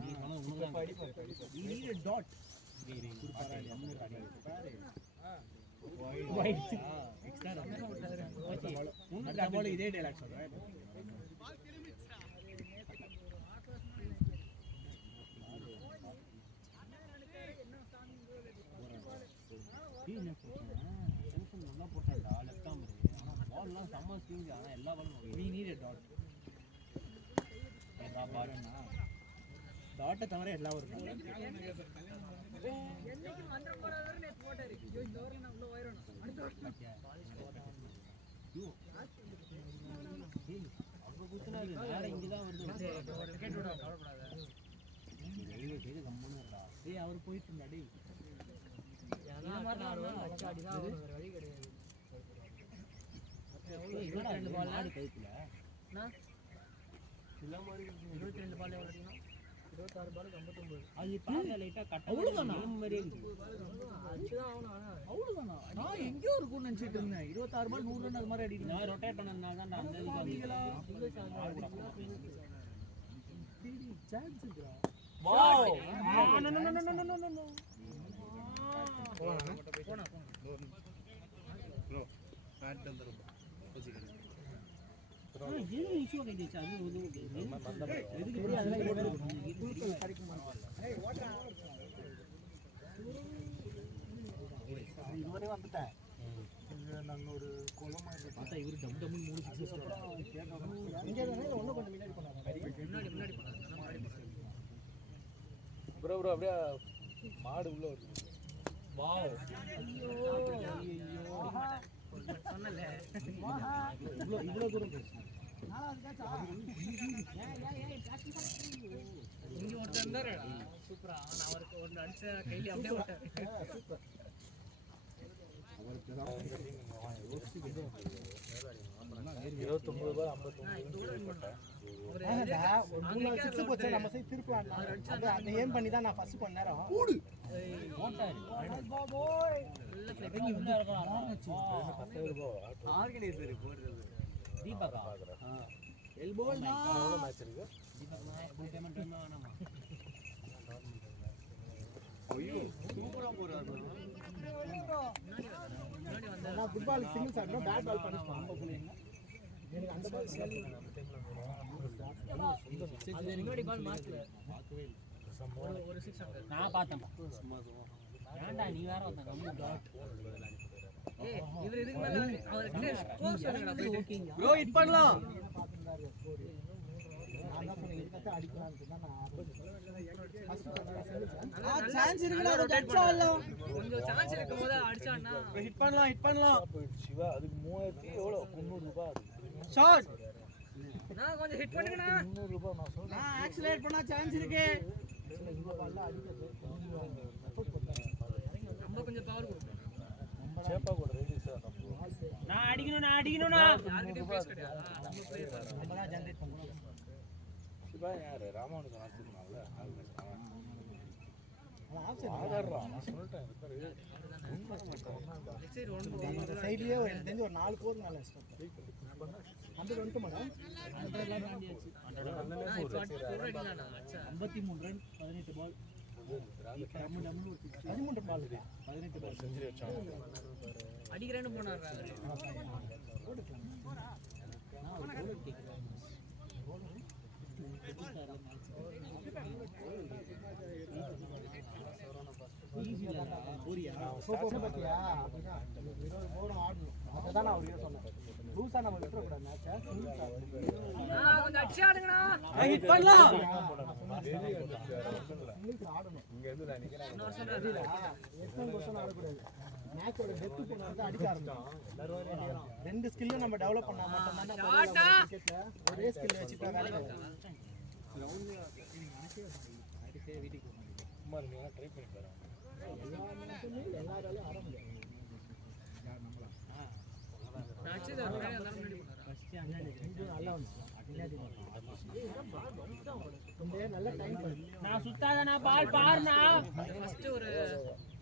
நீ சொன்ன உனக்கு படிப்பா நீ நீட் டாட் வெரி குட் பாரு அம்மா பாரு வைட் எக்ஸ்ட்ரா ஓகே உன்ன பால் இதே டயலாக் சொல்றேன். நல்லா போட்டாடா லெஃப்ட் ஆர்ம் பால்லாம் செம்ம ஸ்விங் ஆனா எல்லா பாலும் we need a dot எல்லா பாருன்னா டாட்டை தவிர எல்லாம் வரும். என்னைக்கு 100 போறாரு நேத்து போட்டாரு. ஐயோ இந்த ஓவர்ல நான் உள்ள போயிரணும். அடுத்த அவங்க குத்துனாது நேரா இங்க தான் வருது. விக்கெட் விட கவலைப்படாத. டேய் டேய் கம்முனடா. டேய் அவர் போயிட்டு இருந்தா டேய். இந்த மாதிரி நான் வச்சு அடி தான் வேற வழி கிடையாது. எவ்வளவு 22 பால் ஆடி கைக்குல நான் சில மாதிரி 22 பால் எவ்வளவு அடிக்கணும்? 26 பாலுக்கு 59. அது பாக்க லைட்டா கட்ட அவ்வளவுதானா? மாதிரியே இருக்கு. அடிச்சுதான் ஆகணும். அவ்வளவுதானா? நான் எங்கேயோ இருக்கும்னு நினைச்சிட்டு இருந்தேன். 26 பால் 100 ரன் அது மாதிரி அடிக்கணும். நான் ரொட்டேட் பண்ணனால தான் அந்த இதுக்கு சான்ஸ் இருக்குடா. வாவ் ப்ரோ பேட் தந்துரும் இது இஷ்யூ கைடிச்சு அது எதுக்கு இதுவரை வந்துட்டேன். நாங்கள் ஒரு குளம் மாதிரி பார்த்தா இவரு டம் டம்னு 3 சிக்ஸஸ் இங்கே ஒன்றும் கொஞ்சம் முன்னாடி பண்ணாங்க முன்னாடி பண்ணாங்க. ப்ரோ அப்படியே மாடு உள்ள வருது. வாவ் சொன்னல இவ்வளோ தூரம் பேசுறேன். இங்க ஒருத்தர் இருந்தாரு சூப்பரா. நான் அவருக்கு ஒன்று அடிச்ச கையில அப்படியே விட்டாரு. ஒரு 3 சிக்ஸ் போச்சு நம்ம சைடு திருப்பி ஆடலாம். அதை ஏம் பண்ணி தான் நான் ஃபர்ஸ்ட் பண்ண நேரம் போட்டாரு ஆர்கனைசர் போடுறது தீபகா எல்போ எவ்வளோ மேட்ச் இருக்கு? தீபகா ஃபுல் பேமெண்ட் வேணாமா? ஐயோ சூப்பராக போடுறாரு. நான் ஃபுட்பால் சிங்கிள்ஸ் ஆடணும், பேட் பால் பண்ணிக்கலாம். எனக்கு அந்த பால் முன்னாடி பால் மார்க்ல ஒரு 6 அங்க. நான் பார்த்தேன். ஏன்டா நீ வேற ஒருத்தன் நம்ம டாட் ஏய் இவர் இதுக்கு மேல அவருக்கு ஸ்கோர் சொல்லுங்கடா போயிட்டு. ப்ரோ ஹிட் பண்ணலாம். நான் தான் சொன்னேன் இதுக்கு அடிக்கலாம்னு தான் நான் சான்ஸ் இருக்குடா ஒரு டச் ஆடலாம். கொஞ்சம் சான்ஸ் இருக்கும்போது அடிச்சான்னா ஹிட் பண்ணலாம். சிவா அதுக்கு 3000 எவ்வளோ 300 ரூபாய் அது. ஷாட். நான் கொஞ்சம் ஹிட் பண்ணுங்கடா. 300 ரூபாய் நான் சொல்றேன். நான் ஆக்சிலேட் பண்ணா சான்ஸ் இருக்கு. இந்த பால்ல அடிக்கிறது நம்ம கொஞ்சம் பவர் கொடுப்போம். சேப்பா கூட ரெடிஸா நான் அடிக்கணும்னா யார்கிட்டயும் பேச கிடையாது. நம்ம பிளேயர் நம்ம தான் ஜெனரேட் பண்ணுவோம். சிவா யாரு ராமானுஜன் ஆசிரியனால அவன் ஆப்ஷன் ஆதாரம் நான் சொல்லிட்டேன் சரி ஒன்று அந்த சைடுலயே எனக்கு தெரிஞ்சு ஒரு 4 போர் மேல ஸ்டாப் 100 வந்துட்டு மேடம் 100 எல்லாம் தாண்டியாச்சு. 100 அடிக்கலாம்டா. அச்சா 53 ரன் 18 பால் 13 பால் 18 பால் செஞ்சுரி வச்சாங்க. அடிக்கிறேன்னு போனாரு அவரு. சூப்பர் பாத்தியா அப்படினா 20 போர் ஆடணும். அதான் நான் அவருக்கு சொன்னேன். லூசா நம்ம விட்டுற கூடாது மேட்சை. கொஞ்சம் அடிச்சு ஆடுங்கடா. ஹிட் பண்ணலாம். சிங்கிள்ஸ் ஆடணும். இங்க இருந்து நான் நிக்கிறேன். இன்னொரு சொல்றாரு. எத்தனை கொஸ்டின் ஆடக்கூடாது. மேட்சோட டெப்த் போன வந்து அடிக்க ஆரம்பிச்சோம். ரெண்டு ஸ்கில்லும் நம்ம டெவலப் பண்ணா மட்டும் தான் கிரிக்கெட்ல ஒரே ஸ்கில் வச்சுட்டா வேலைக்கு ஆகும். சும்மா நீங்க ட்ரை பண்ணி பாருங்க. எல்லா வேலையும் ஆட முடியாது. நான் அடிச்சது ஒரு வேலை எல்லாரும் முன்னாடி போனாரு. ஃபர்ஸ்ட் அண்ணாடி இது நல்லா வந்து இந்த நல்ல டைம் நான் சுத்தாதனா பால் பாருனா ஃபர்ஸ்ட் ஒரு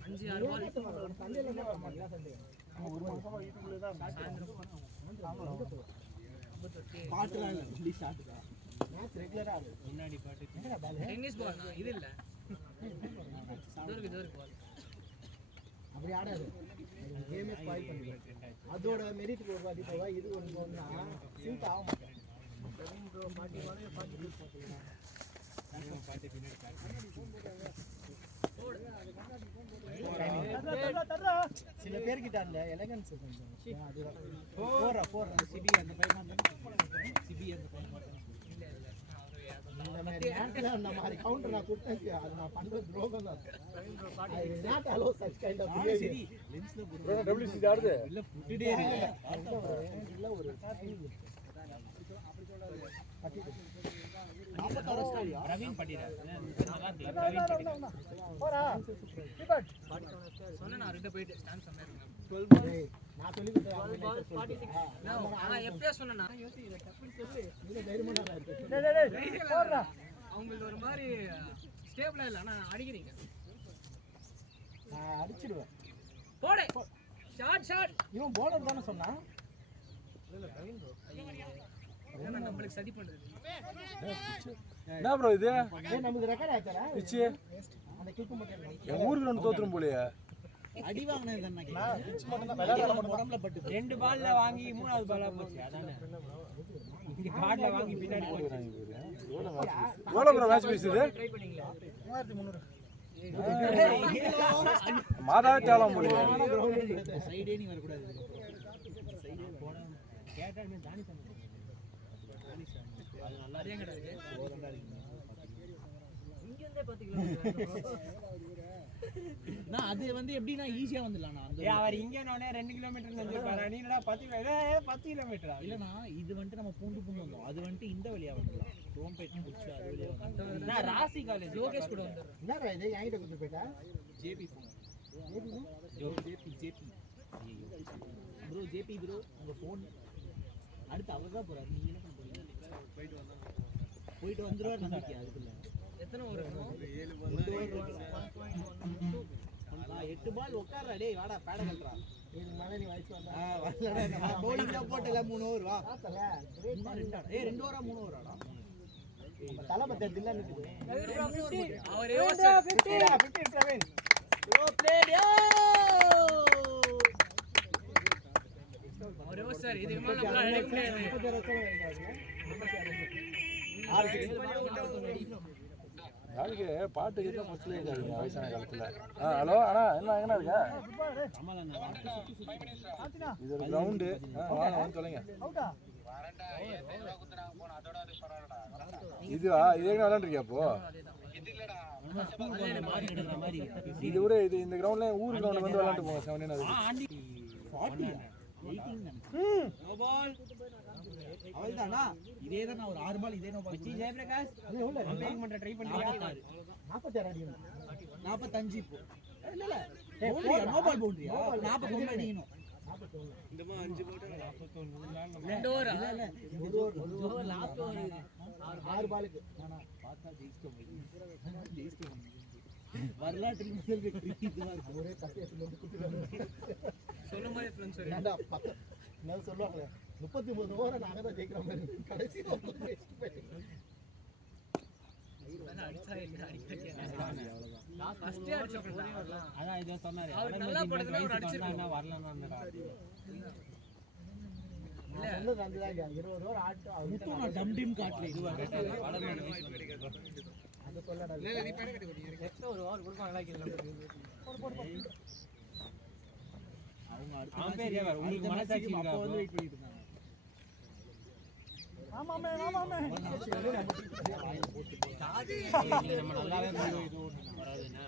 5-6 பால் சண்டேல என்ன வர மாட்டீங்களா சண்டே ஒரு மாசமா வீட்டுக்குள்ளே தான் பாட்டுலாம் இல்ல ப்ளீஸ் ஆடுடா. மேட்ச் ரெகுலரா ஆடு. முன்னாடி பாட்டு என்னடா பால் டென்னிஸ் பால் இது இல்ல. இது பால். அப்படி ஆடாது. கேமே ஸ்பாயில் பண்ணிடுது. அதோட மெரிட் ஒரு வாட்டி போவா இது ஒன்று போனா சிங்க் ஆக மாட்டேன். சில பேர்கிட்ட அந்த எலகன்ஸ் கொஞ்சம் அதுதான் போற சிபி அந்த பையன் சிபி அந்த பையன் இந்த மாதிரி நேரத்தில் அந்த மாதிரி கவுண்டர் நான் கொடுத்தேன். அது நான் பண்ணுறது துரோகம் தான். I will not allow such kind of behavior. WC ஆடுது. இல்ல புட்டிடே இருக்கு. இல்ல ஒரு பிரவீன் பட்டிரா நல்லா இருக்கு. பிரவீன் பட்டிரா போடா சொன்னேன் நான் ரெண்டு போயிட்டு ஸ்டாண்ட் சொன்னேன். நான் சொல்லி கொடுத்தேன். நான் எப்படியா சொன்னேன்னா அவங்களுக்கு ஒரு மாதிரி ஸ்டேபிளா இல்லை. ஆனா அடிக்கிறீங்க. நான் அடிச்சிடுவேன். போடு ஷாட். இவன் போலர் தானே சொன்னான். ஏன்னா நம்மளுக்கு சதி பண்றது. என்ன ப்ரோ இது? நமக்கு ரெக்கார்ட் ஆச்சாரா பிச்சு அந்த கிக் மட்டும் எங்க ஊருக்கு ஒன்று தோத்துரும் போலையே. அடி வாங்குனது என்ன பிச் மட்டும் தான் விளையாட உடம்புல பட்டு ரெண்டு பால்ல வாங்கி மூணாவது பாலா போச்சு. அதானே இங்க கார்ட்ல வாங்கி பின்னாடி போடுறாங்க. எவ்வளோ ப்ரோ மேட்ச் பீஸ் இது? ட்ரை பண்ணீங்களா? 3300 மாதாவே தேவலாம் போலியே. சைடே நீ வரக்கூடாது. கேட்டா நீ தானி பண்ணு. அது நல்லா இருக்கு. இங்க இருந்தே 10 கிலோமீட்டர். நான் அது வந்து எப்படின்னா ஈஸியா வந்துடலாம் நான் அந்த அவர் இங்க நோனே 2 கிலோமீட்டர் வந்துருப்பாரா? நீ என்னடா 10 கிலோமீட்டரா? இல்லனா இது வந்துட்டு நம்ம பூண்டு வந்தோம். அது வந்துட்டு இந்த வழியா வந்துடலாம். ரோம்பேட் முடிச்சு அது வழியா வந்து நான் ராசி காலேஜ் லோகேஷ் கூட வந்துறேன். என்னடா இது என்கிட்ட கொடுத்து போயிட்டா? JP phone. JP bro JP bro உங்க ஃபோன் அடுத்து அவர் தான் போறாரு. நீங்க என்ன பண்ண போறீங்க? போயிட்டு வந்துருவார் நம்பிக்கை அதுக்குள்ள. எத்தனை ஓவர் வேணும்? 8 பால் உட்கார்றா டேய் வாடா பேட கல்றா. இது மேல நீ வயசு வந்தா வரலடா பவுலிங் தான் போட்டல 3 ஓவர் வா. பார்த்தல 2 ஓவரா 3 ஓவராடா? நம்ம தலை பத்த தில்ல நிக்குது. அவரே வாஸ்டர் 57 ப்ரோ பிளேட் யோ. அவரே வாஸ்டர் இதுக்கு மேல நம்மளால அடிக்க முடியாது. 36 ரன் இருக்காதுல. 36 யாருக்கு பாட்டு கிட்ட மொத்தலே இருக்காதுங்க வயசான காலத்துல. ஹலோ அண்ணா என்ன எங்கண்ணா இருக்க? இது ஒரு கிரவுண்டு. வாங்க வந்து சொல்லுங்க. இதுவா இது எங்க விளையாண்டுருக்கியா அப்போ? இது விட இது இந்த கிரவுண்ட்ல ஊர் கிரவுண்ட் வந்து விளையாண்டு போங்க. 7 அது 40 18 நோ பால் அவள்தானா? இதே தான் நான் ஒரு 6 பால் இதே நோ பால். விஜய் ஜெயபிரகாஷ் எவ்வளவு கம்பேரிங் பண்ற ட்ரை பண்ணியா? 46 அடிக்கணும். 45 இப்போ இல்ல இல்ல பவுண்டரியா நோ பால் பவுண்டரியா 41 அடிக்கணும். இந்தமா 5 போட்டு 41 2 ஓவர் இல்ல இல்ல ஒரு ஓவர் லாஸ்ட் ஓவர் 6 பாலுக்கு நானா பார்த்தா ஜெயிச்சிட்டோம் வரலாற்று முதல் வெற்றி இதுவா இருக்கு. ஒரே கட்டியத்துல வந்து குட்டிடுறாங்க. சொல்லும் போது எத்தனை சார் ஏன்டா என்ன சொல்லுவாங்க 39 ஓவர் நாங்க தான் ஜெயிக்கிற மாதிரி கடைசி ஓவர் ஜெயிச்சு போயிட்டீங்க. அடிச்சா இல்ல அடிக்கல ஃபர்ஸ்ட் அடிச்சோம்டா அதான் இதோ சொன்னாரு. அவர் நல்லா படுதுனா அவர் அடிச்சிருக்காங்க வரலன்னா அந்த நான் சொன்னது அதுதான் இல்லையா 20 ஓவர் ஆட்டம் முத்து நான் டம் டிம் காட்ல இதுவா அது சொல்லடா. இல்ல நீ பேட கட்டி போறீங்க. எக்ஸ்ட்ரா ஒரு ஓவர் கொடுக்க நல்லா கேட்கல. அவங்க அவன் பேர் யார்? உங்களுக்கு மனசாட்சி இருக்கா? அப்ப வந்து வெயிட் பண்ணிட்டு இருந்தாங்க. ஆமாமே நம்ம நல்லாவே இது வராதுன்னா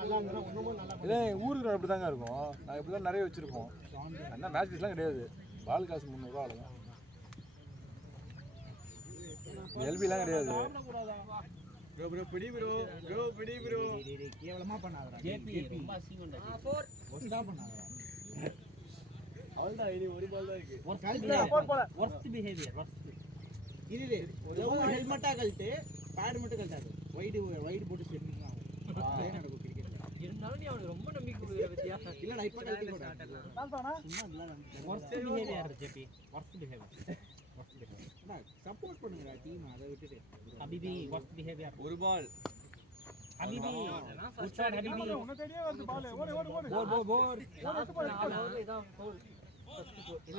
நல்லா இருந்தா ஒண்ணுமே நல்லா இதே ஊர் கிரவுண்ட் அப்படி தாங்க இருக்கும். நாங்கள் இப்படி தான் நிறைய வச்சிருப்போம். என்ன மேட்ச் பீஸ்லாம் கிடையாது. பால் காசு 300 ரூபா அவ்வளோதான். எல்பிலாம் கிடையாது. ப்ரோ பிடி ப்ரோ கேவலமா பண்ணாதடா. ஜேபி ரொம்ப அசிங்கம்டா. 4 தான் பண்ணாதடா. அவள்தான் இனி ஒரு பால் தான் இருக்கு. worst behavior இது ஒரு ஹெல்மெட்டா கழட்டு பேட் மட்டும் கழட்டாது. வைடு போட்டு செட்டிங் ஆகும். அதே நடக்கும் கிரிக்கெட்ல. இருந்தாலும் நீ அவனுக்கு ரொம்ப நம்பிக்கை கொடுக்குற பத்தியா? இல்லடா இப்ப கழட்டி போடா. சும்மா அதெல்லாம் worst behavior JP worst behavior support பண்ணுங்கடா டீம் அதை விட்டுட்டு. ஹபிபி worst behavior ஒரு பால் ஹபிபி நான் good ஃபர்ஸ்ட் shot ஹபிபி போர் இதான் கோல்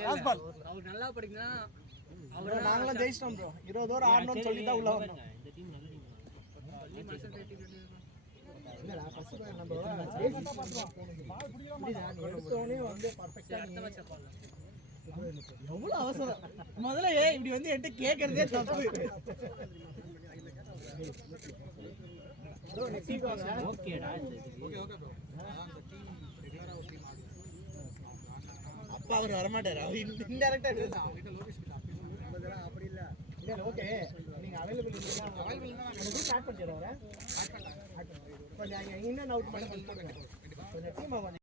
லாஸ்ட் பால் அவர் நல்லா படிக்கனா அவர் நாங்களாம் ஜெயிச்சிட்டோம் ப்ரோ. 20 ஓவர் ஆடணும்னு சொல்லி தான் உள்ள வந்தோம். இந்த டீம் நல்ல டீம் நீ மனசை தேத்திட்டு இல்லடா ஃபர்ஸ்ட் நம்ம ஜெயிச்சிட்டா பாத்துறோம். புரியுதா? நீ எடுத்தோனே வந்து பெர்ஃபெக்ட்டா அடுத்த மேட்ச் பாக்கலாம். எவ்வளவு அவசரம். முதல்ல இப்படி வந்து என்கிட்ட கேக்குறதே தப்பு. ப்ரோ நெக்ஸ்ட் வீக் வாங்க. ஓகேடா ஓகே ப்ரோ. அந்த டீம் ரெகுலரா ஒரு டீம் அப்பா அவர் வர மாட்டாரு. அவர் இன்டைரக்டா அவங்கிட்ட லோகேஷ் கிட்ட அப்படி இல்ல. இல்ல ஓகே நீங்க அவைலபிள் இல்லனா அவைலபிள் தான் உங்களுக்கு ஆட் பண்ணிடுறேன். ஆட் பண்ணலாம். கொஞ்சம் இன் அண்ட் அவுட் பண்ணி போடுங்க. கொஞ்சம் டீம்